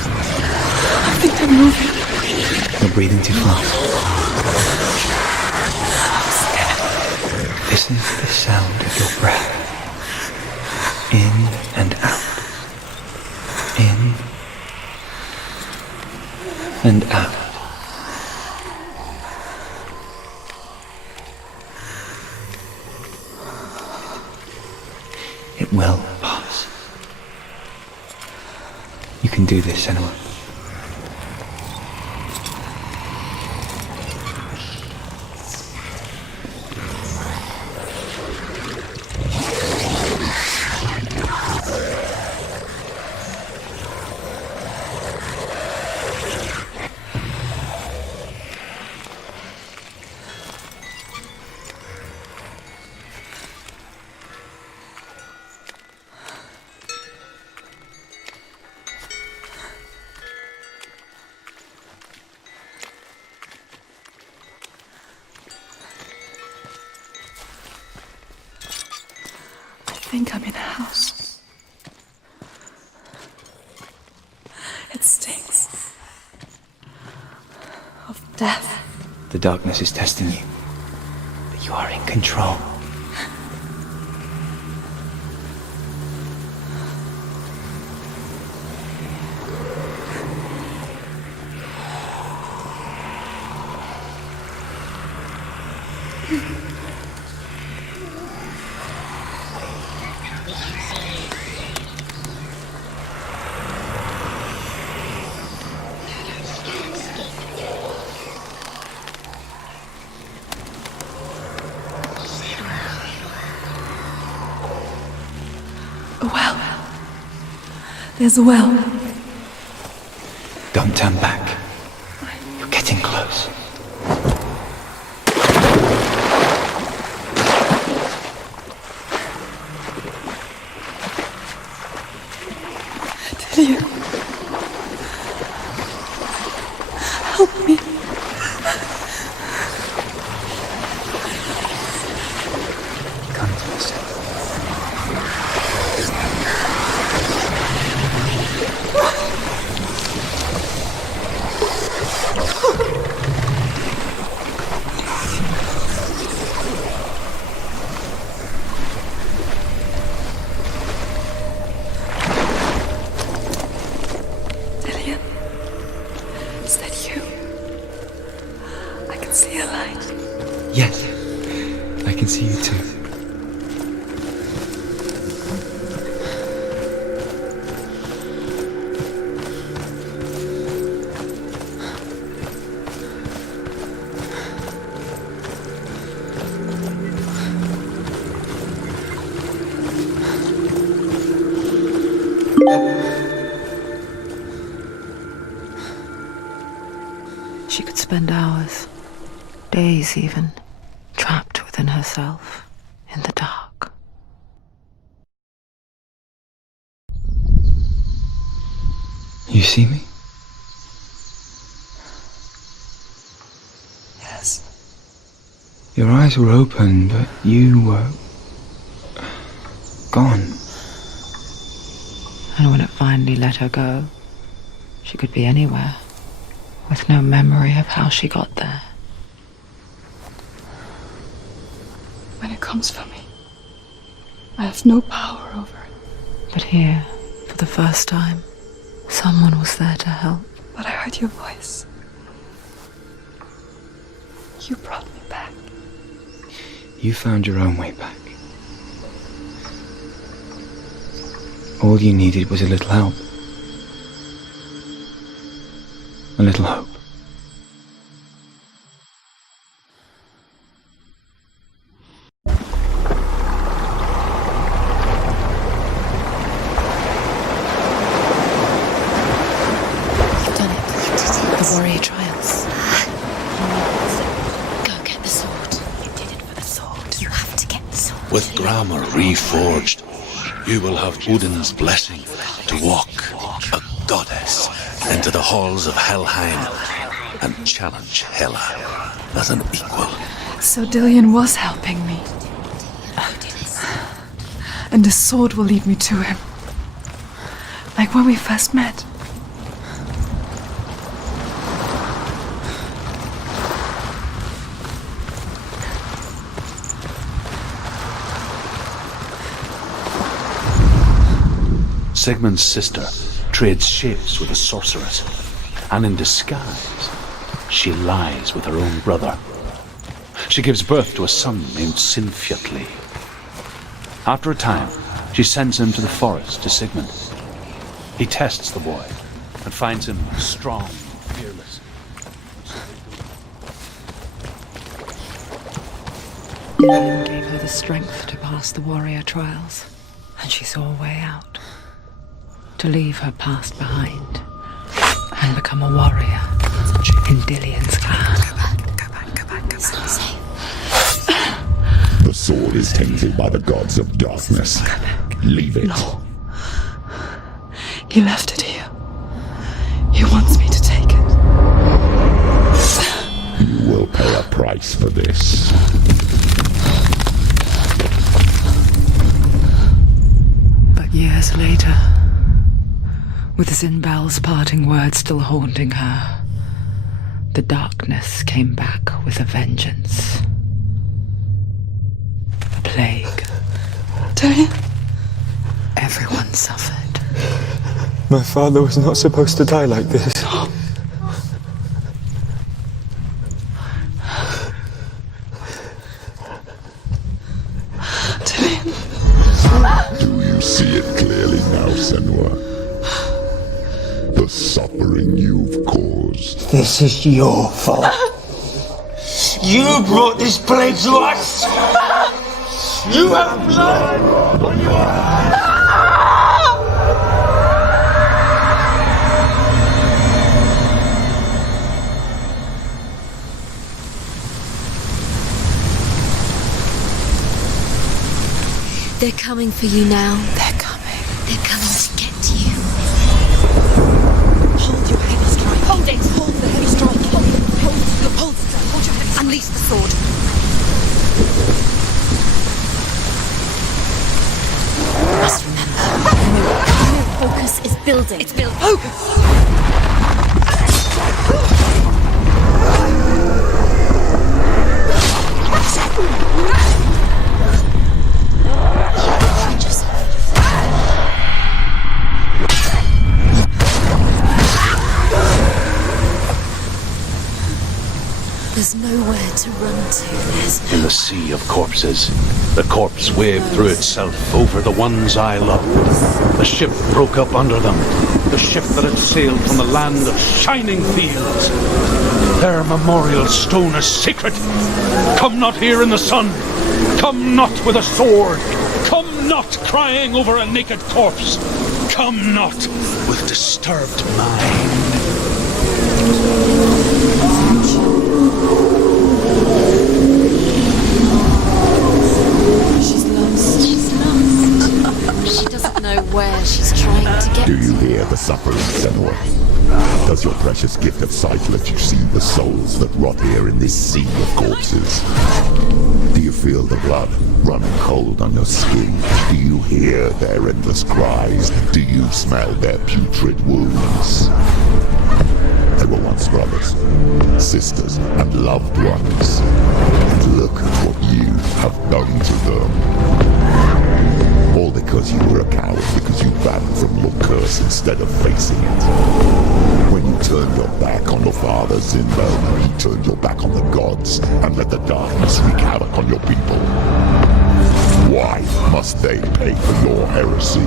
I think they're moving. You're breathing too fast. Listen to the sound of your breath. In and out. In and out. It will pass. You can do this, Senua. I think I'm in a house. It stinks of death. The darkness is testing you, but you are in control. A well. There's a well. Don't turn back. You're getting close. Delia. Help me. Come to me, Senua. Delia. Is that you? I can see a light. Yes, I can see you too. She could spend hours, days even, trapped within herself, in the dark. You see me? Yes. Your eyes were open, but you were gone. And when it finally let her go, she could be anywhere, with no memory of how she got there. When it comes for me, I have no power over it. But here, for the first time, someone was there to help. But I heard your voice. You brought me back. You found your own way back. All you needed was a little help. A little hope. You've done it. The warrior trials. Go get the sword. You did it for the sword. You have to get the sword. With grammar reforged, you will have Odin's blessing to walk, a goddess, into the halls of Helheim and challenge Hela as an equal. So Dillian was helping me. And the sword will lead me to him. Like when we first met. Sigmund's sister trades shapes with a sorceress, and in disguise, she lies with her own brother. She gives birth to a son named Sinfjotli. After a time, she sends him to the forest to Sigmund. He tests the boy and finds him strong, fearless. Dillian gave her the strength to pass the warrior trials, and she saw a way out. To leave her past behind and become a warrior in Dillian's clan. Go back. Safe. The sword is tainted by the gods of darkness. Leave it. No. He left it here. He wants me to take it. You will pay a price for this. But years later, with Zinbel's parting words still haunting her, the darkness came back with a vengeance. A plague. Dillian? Everyone suffered. My father was not supposed to die like this. Dillian. Do you see it clearly now, Senua? The suffering you've caused. This is your fault. You brought this plague to us! You have blood on your hands! They're coming for you now. They're coming. They're coming to get you. Hold your heavy strike. Hold it! Hold the heavy strike. Hold it. Hold your heavy. Unleash the sword. Must remember. Focus is building. It's building. Focus! There's nowhere to run to. In the sea of corpses, the corpse waved through itself over the ones I loved. The ship broke up under them. The ship that had sailed from the land of shining fields. Their memorial stone is sacred. Come not here in the sun. Come not with a sword. Come not crying over a naked corpse. Come not with disturbed mind. She's lost. She's lost. She doesn't know where she's trying to get Do you hear the suffering, Senua? Does your precious gift of sight let you see the souls that rot here in this sea of corpses? Do you feel the blood running cold on your skin? Do you hear their endless cries? Do you smell their putrid wounds? They were once brothers, sisters, and loved ones. And look at what you have done to them. All because you were a coward, because you ran from your curse instead of facing it. When you turned your back on your father Zinbo, and he turned your back on the gods, and let the darkness wreak havoc on your people. Why must they pay for your heresy?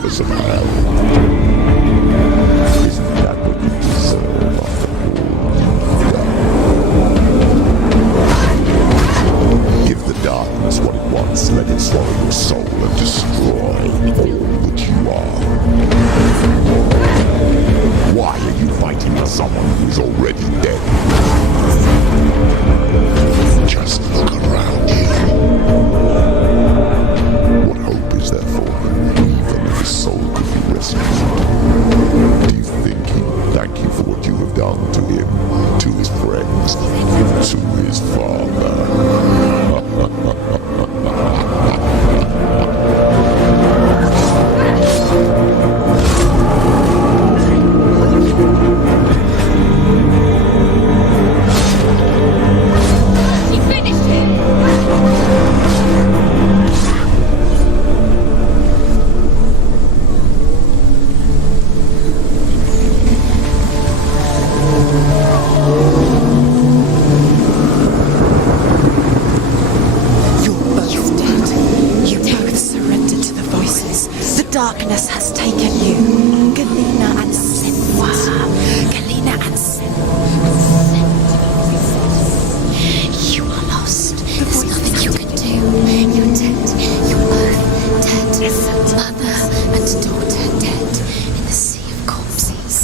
rivers of hell. Isn't that what you deserve after all you've done? Give the darkness what it wants, let it swallow your soul and destroy all that you are. Why are you fighting for someone who is already dead? Just look around you. What hope is there for him, even if his soul could be rescued? Do you think he will thank you for what you have done to him, to his friends, to his father? Darkness has taken you. Galina and Senua. Galina and Senua. You are lost. There's nothing you can do. You're dead. You're both dead. Mother and daughter dead in the sea of corpses.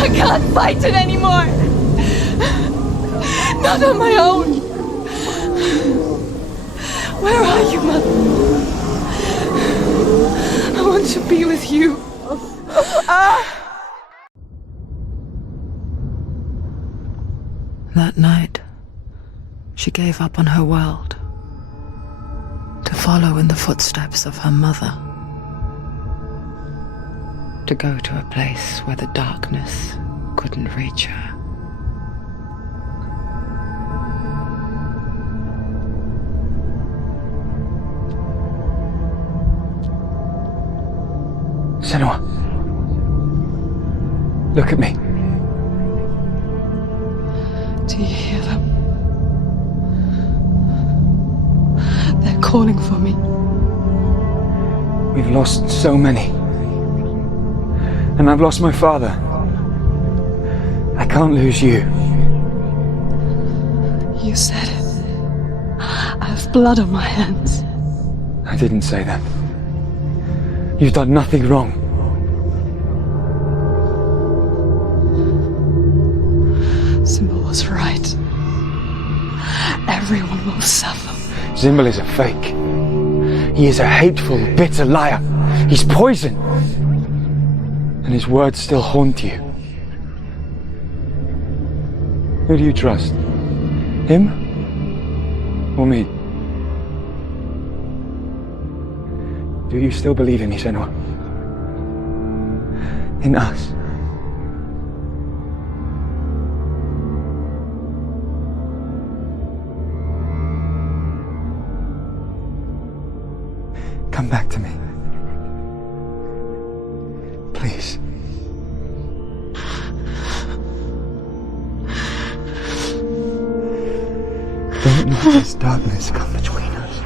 I can't fight it anymore. Not on my own. Where are you, Mother? I want to be with you. That night, she gave up on her world to follow in the footsteps of her mother, to go to a place where the darkness couldn't reach her. Senua, look at me. Do you hear them? They're calling for me. We've lost so many. And I've lost my father. I can't lose you. You said it. I have blood on my hands. I didn't say that. You've done nothing wrong. Symbol was right. Everyone will suffer. Zimbel is a fake. He is a hateful, bitter liar. He's poison. And his words still haunt you. Who do you trust? Him? Or me? Do you still believe in me, Senua? In us? Come back to me. Please. Don't let this darkness come between us.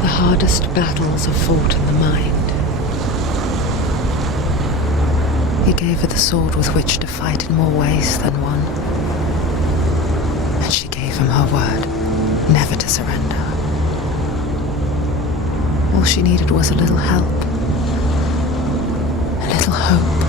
The hardest battles are fought in the mind. He gave her the sword with which to fight in more ways than one. And she gave him her word, never to surrender. All she needed was a little help, a little hope.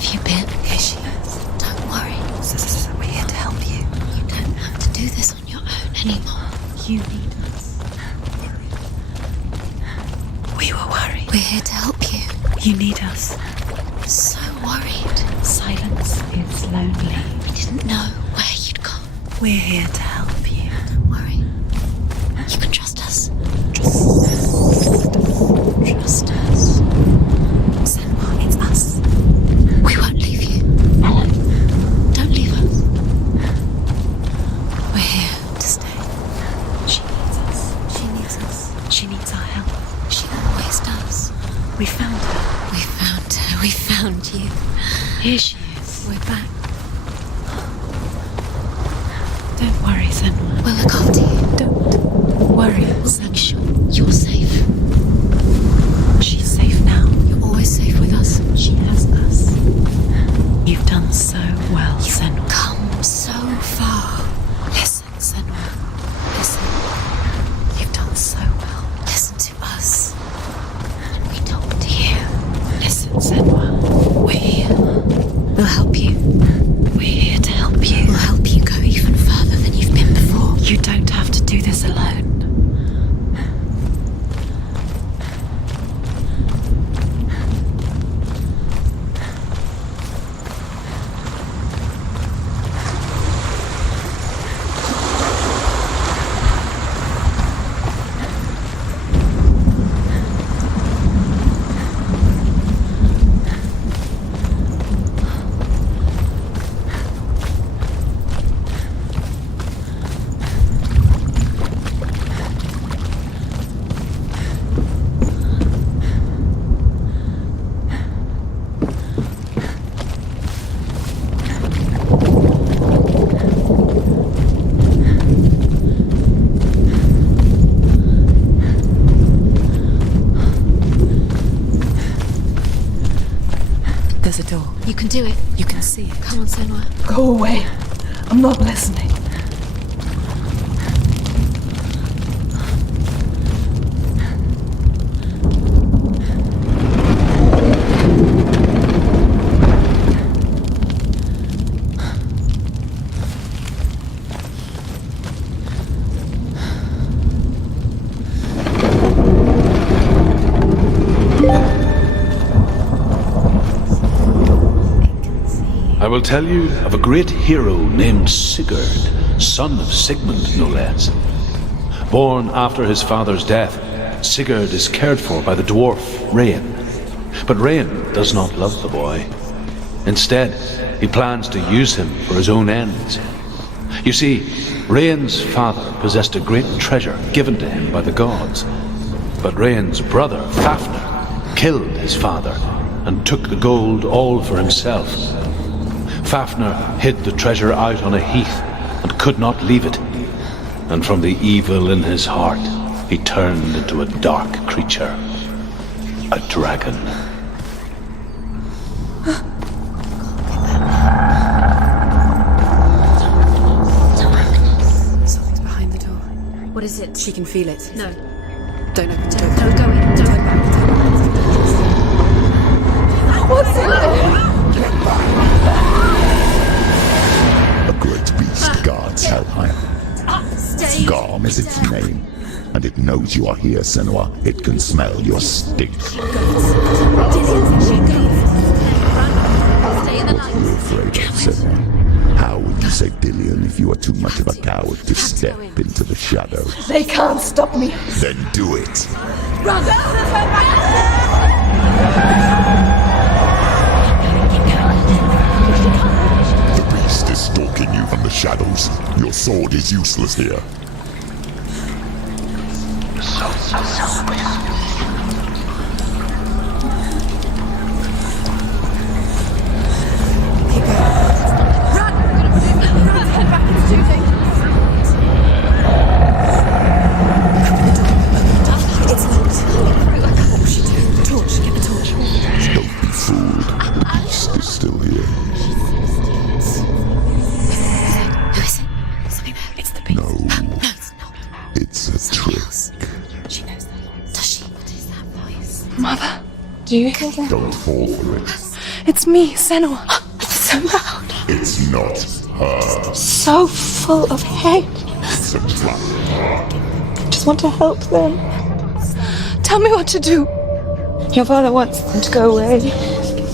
have you been? Here she is. Don't worry. We're here to help you. You don't have to do this on your own anymore. You need us. We were worried. We're here to help you. You need us. So worried. Silence is lonely. We didn't know where you'd gone. We're here to help you. Don't worry. You can trust us. Trust us. Senua, it's us. We won't leave you. Don't leave us. We're here to stay. She needs us. She needs us. She needs our help. She always does. We found her. We found her. We found you. Here she is. We're back. Don't worry, Senua. We'll look after you. Don't worry. We'll make sure you're safe. She's safe now. You're always safe with us. She has us. You've done so well, Senua. Come so far. Listen, Senua. Listen. You've done so well. Listen to us. We talk to you. Listen, Senua. We're here. We'll help you. We're here to help you. We'll help you go even further than you've been before. You don't have to do this alone. There's a door. You can do it. You can see it. Come on, Senua. Go away. I'm not listening. I will tell you of a great hero named Sigurd, son of Sigmund, no less. Born after his father's death, Sigurd is cared for by the dwarf Rain. But Rain does not love the boy. Instead, he plans to use him for his own ends. You see, Rain's father possessed a great treasure given to him by the gods. But Rain's brother, Fafnir, killed his father and took the gold all for himself. Fafnir hid the treasure out on a heath and could not leave it. And from the evil in his heart, he turned into a dark creature. A dragon. Something's behind the door. What is it? She can feel it. No. Don't open the door. Don't go in. Don't go back. What's in there? A great beast guards Helheim. Stay. Garm is its name, and it knows you are here, Senua. It can smell your stink. Stay in the What are you afraid of, Senua? How would you save Dillion if you are too much of a coward to step into the shadows? They can't stop me. Then do it. Run! The beast is stalking you from the shadows. Your sword is useless here. Don't be fooled. The beast is still here. Who is it? Something there. It's the beast. No, No, it's not. it's a trick. She knows that. Does she? What is that voice? Mother, do you hear that? Don't fall for it. It's me, Senua. So loud. It's not her. So full of hate. It's a trap. I just want to help them. Tell me what to do. Your father wants them to go away.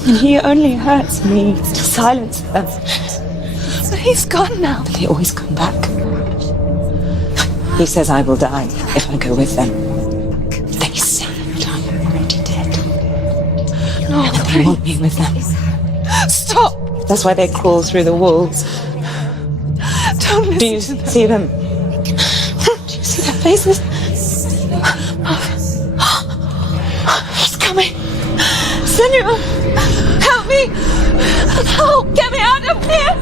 And he only hurts me to silence them. But he's gone now. But they always come back. He says I will die if I go with them. They say that I'm already dead. No, And they want me with them. Stop! That's why they crawl through the walls. Don't listen Do you to them. see them? Do you see their faces? He's coming. Senua, help me! Help! Get me out of here!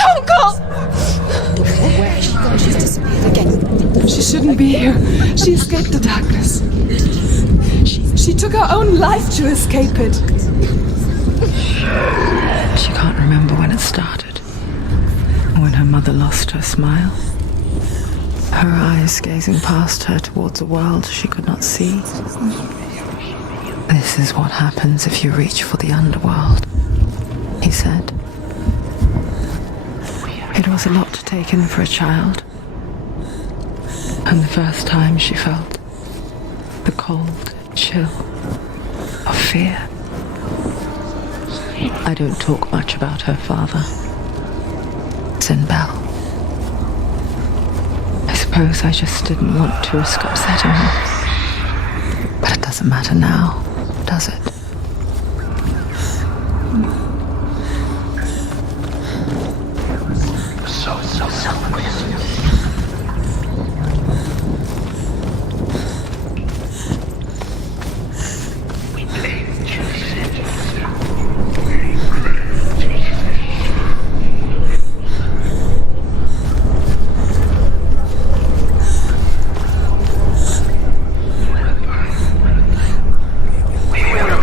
Don't go! Where has she gone? She's disappeared again. She shouldn't be here. She escaped the darkness. She took her own life to escape it. She can't remember when it started, or when her mother lost her smile. Her eyes gazing past her towards a world she could not see. This is what happens if you reach for the underworld, he said. It was a lot to take in for a child, and the first time she felt the cold chill of fear. I don't talk much about her father, Sinbel. I suppose I just didn't want to risk upsetting her. But it doesn't matter now, does it? We will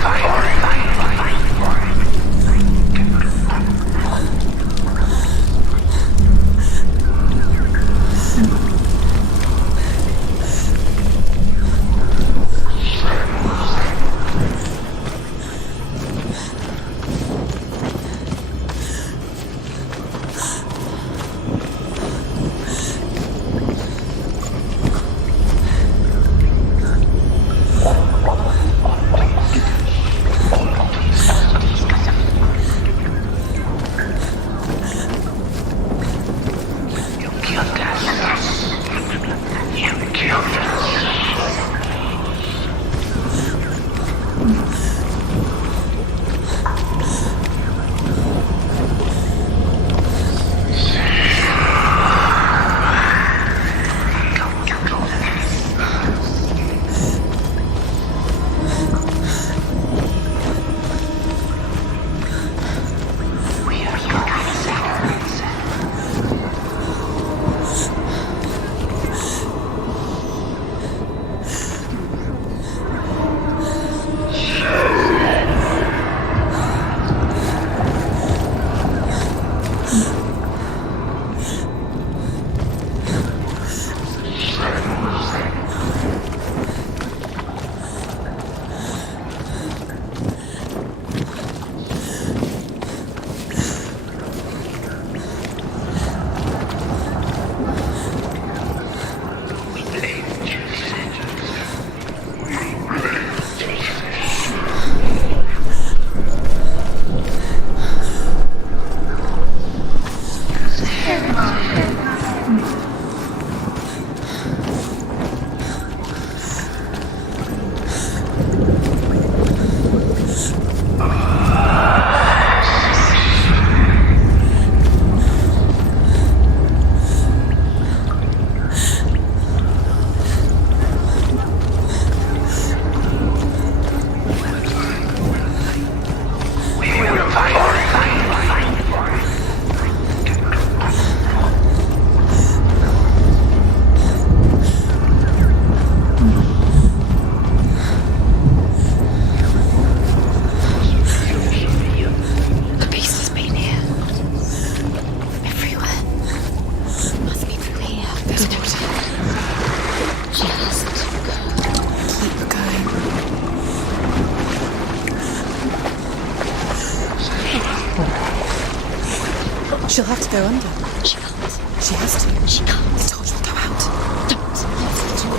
She'll have to go under. She can't. She has to. She can't. I told you to go out. Don't.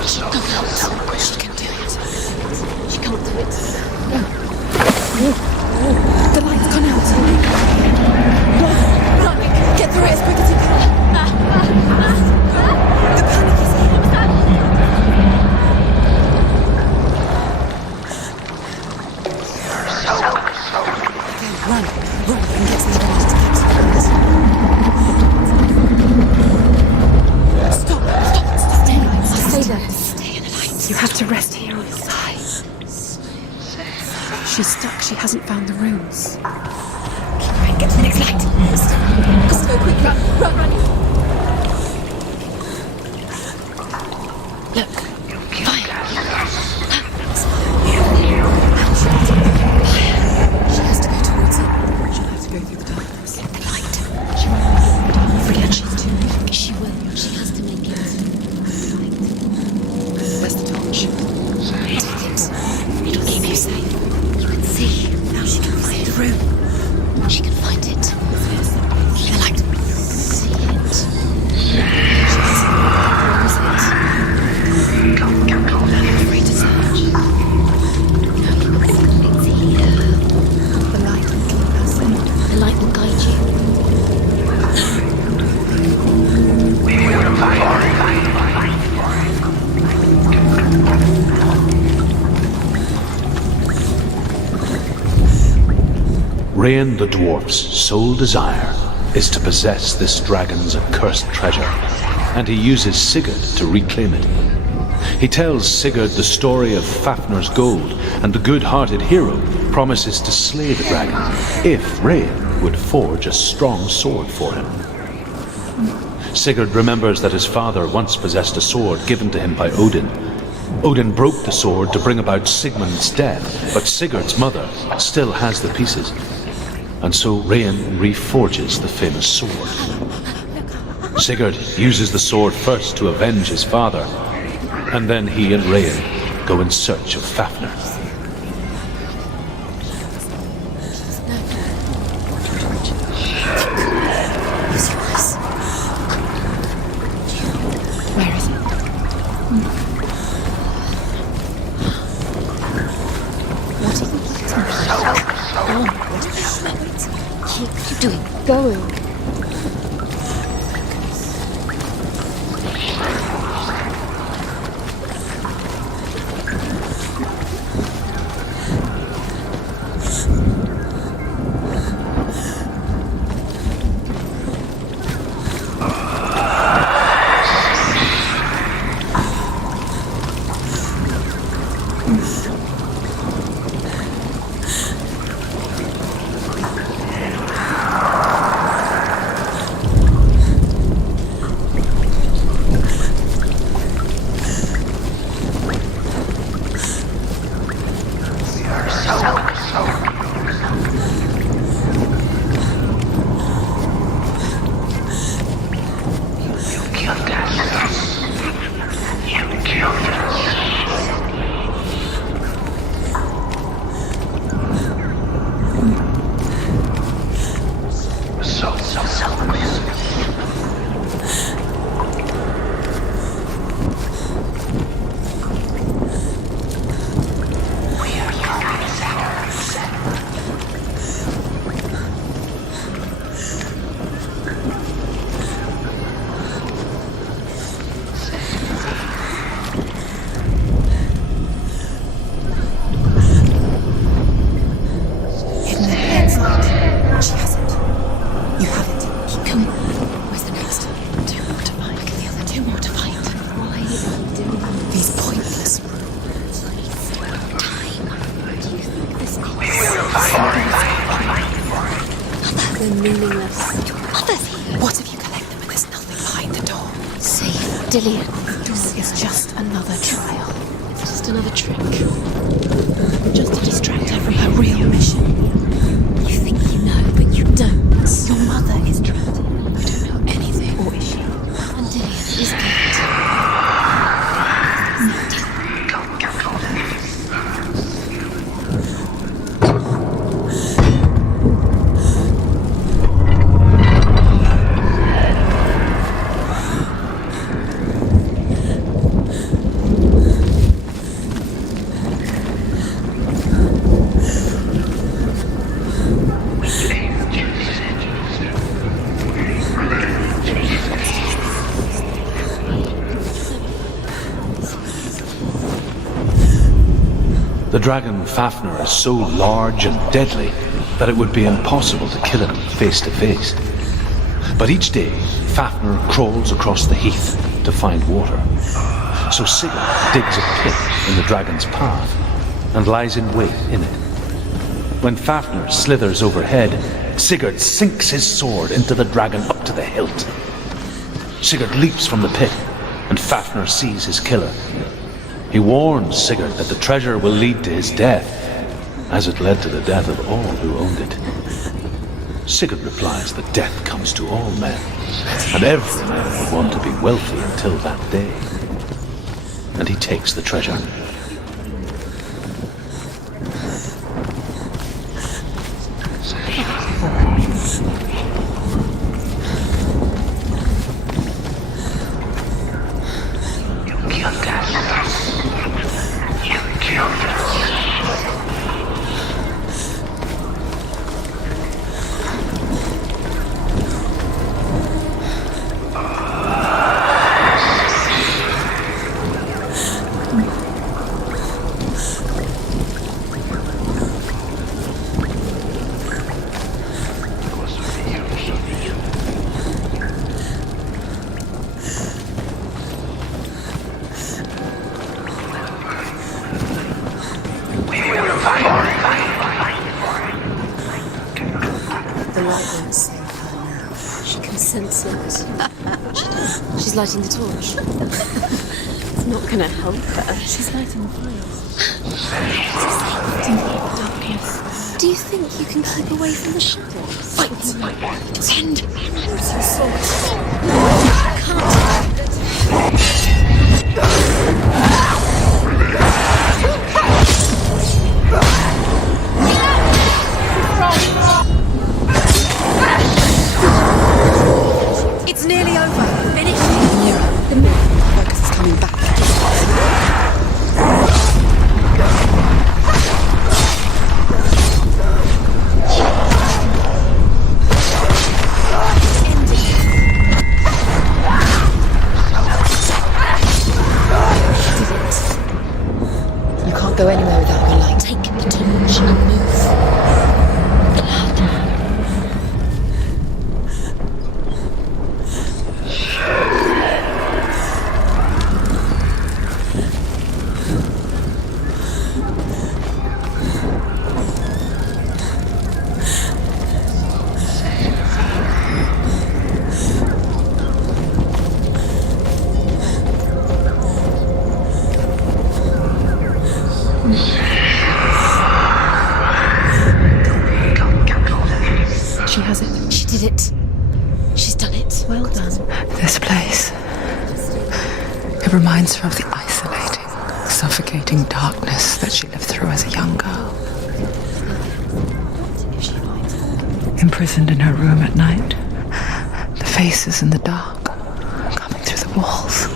She can't do it. She can do it. She can't do it. The light's gone out. Run! Get through it as quick as you can. The panic is here. Okay, run and get to the other light. Stop. Stay there. Stay in the light. You have to rest here on the side. She's stuck. She hasn't found the runes. Right, get to the next light. Let's go quick. Run. Look. Fire. She has to go towards it. She'll have to go through the darkness. Get the light. Forget she's too weak. She will. She has to make it. Where's the torch? Take it. It'll keep you safe. You can see. Now she can find the room. She can find it. The light. See it. Where is it? I'm afraid to search. No, it's here. The light will keep us safe. The light will guide you. Rain the dwarf's sole desire is to possess this dragon's accursed treasure, and he uses Sigurd to reclaim it. He tells Sigurd the story of Fafnir's gold, and the good-hearted hero promises to slay the dragon if Rain would forge a strong sword for him. Sigurd remembers that his father once possessed a sword given to him by Odin. Odin broke the sword to bring about Sigmund's death, but Sigurd's mother still has the pieces. And so Rain reforges the famous sword. Sigurd uses the sword first to avenge his father, and then he and Rain go in search of Fafnir. Where is it? Keep doing. Going. What if you collect them and there's nothing behind the door? See, Dillian. It's just another trial. It's just another trick. Just to distract everyone. A real mission. You think you know, but you don't. Your mother is trapped. You don't know anything, or is she? And Dillian is good. The dragon Fafnir is so large and deadly that it would be impossible to kill him face to face. But each day, Fafnir crawls across the heath to find water. So Sigurd digs a pit in the dragon's path and lies in wait in it. When Fafnir slithers overhead, Sigurd sinks his sword into the dragon up to the hilt. Sigurd leaps from the pit, and Fafnir sees his killer. He warns Sigurd that the treasure will lead to his death, as it led to the death of all who owned it. Sigurd replies that death comes to all men, and every man would want to be wealthy until that day. And he takes the treasure. The light won't save her now. She can sense it. She does. She's lighting the torch. It's not going to help her. She's lighting the fires. Do you think you can keep away from the shadows? Fight! Pretend! Use your sword. It's nearly over. Finish. The focus is coming back. You can't go anywhere without your light. Take the torch and move. She has it. She did it. She's done it. Well done. This place. It reminds her of the isolating, suffocating darkness that she lived through as a young girl. Imprisoned in her room at night, the faces in the dark coming through the walls.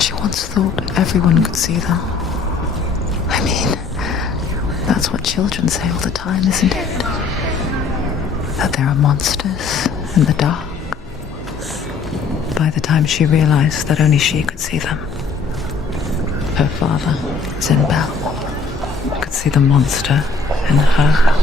She once thought everyone could see them. I mean, that's what children say all the time, isn't it? That there are monsters in the dark. By the time she realized that only she could see them, her father, Zinbel, could see the monster in her.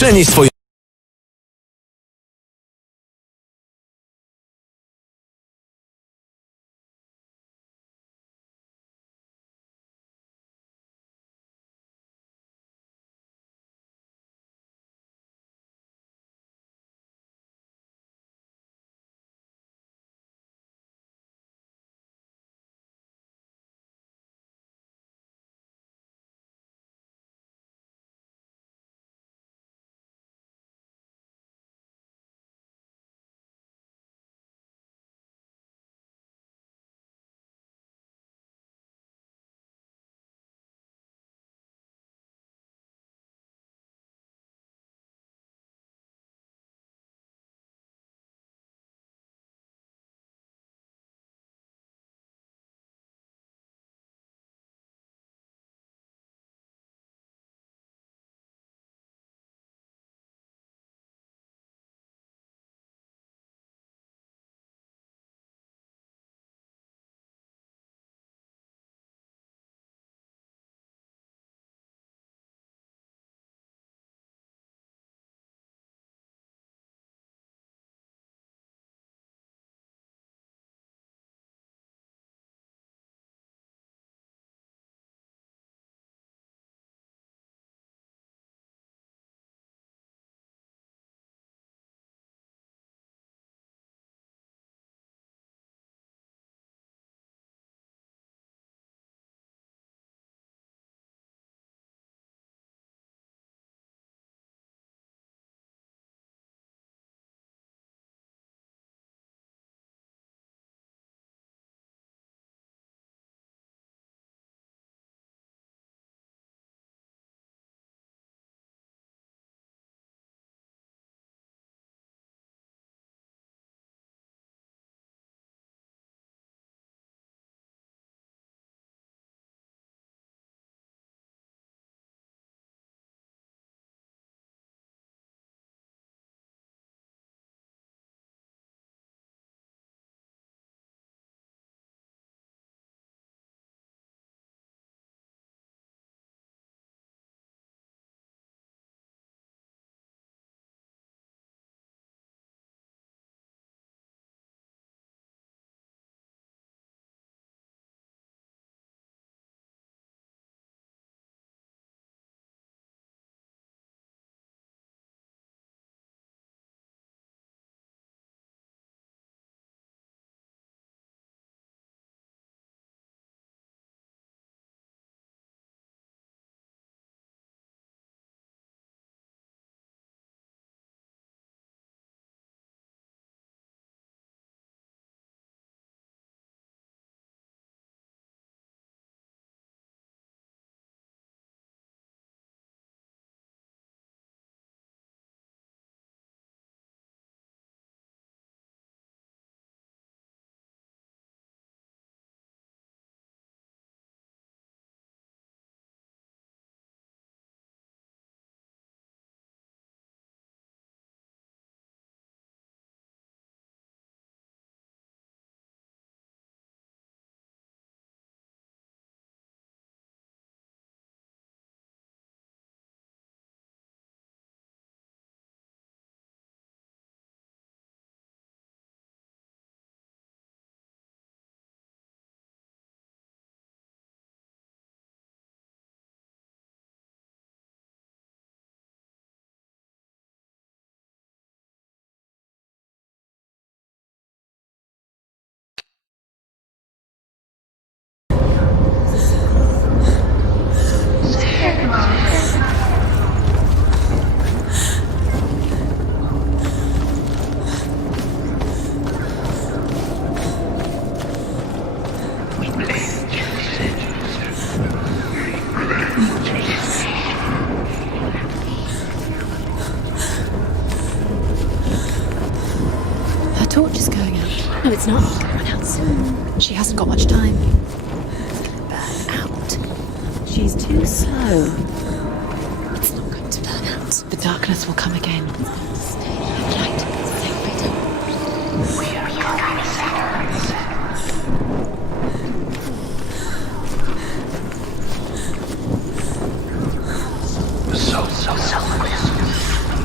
Przenieś swoje... torch is going out. No, it's not. It's going to run out soon. She hasn't got much time. It's going to burn out. She's too slow. It's not going to burn out. The darkness will come again. It's going to stay. Light. Stay later. We are going to so selfless.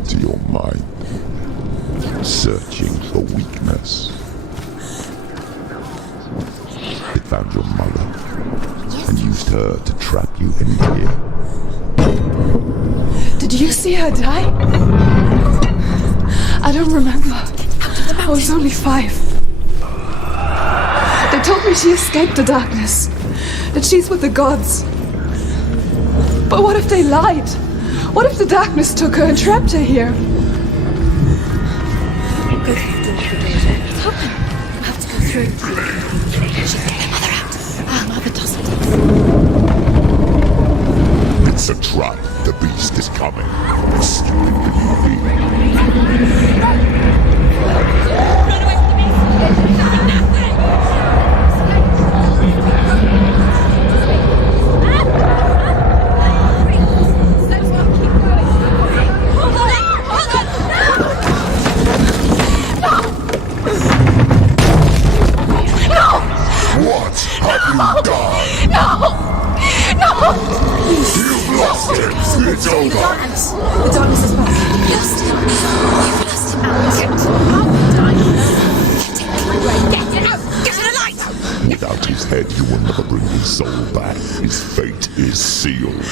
into your mind, searching for weakness. It found your mother and used her to trap you in here. Did you see her die? I don't remember. I was only 5. They told me she escaped the darkness, that she's with the gods. But what if they lied? What if the darkness took her and trapped her here? Go through the door. It's open. You have to go through. She'll get their mother out. Our mother doesn't. It's a trap. The beast is coming. Stupid can you be? What have you done? No! You've lost it! It's over! The darkness is back. You've lost him. You've lost him. Get it out! Get it alight! Without his head, you will never bring his soul back. His fate is sealed.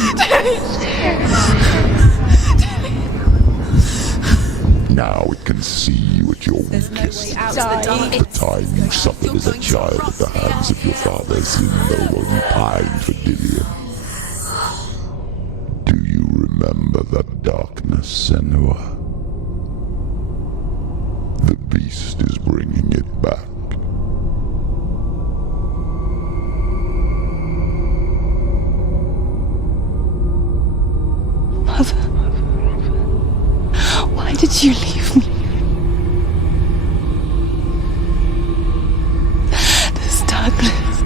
Now it can see you at your weakest. The time you suffered as a child at the hands of your father Senua while you pined for Dillion. Do you remember that darkness, Senua? The beast is bringing it back. Mother, why did you leave me? This darkness,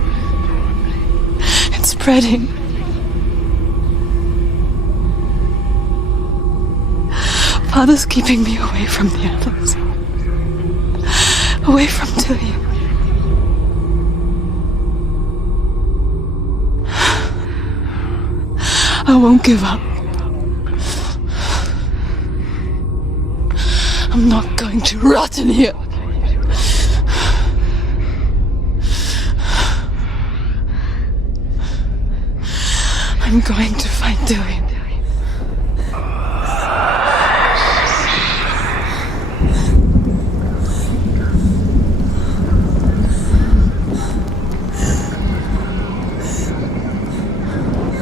it's spreading. Father's keeping me away from the others. Away from Dillion. I won't give up. I'm not going to rot in here. I'm going to find Dillion.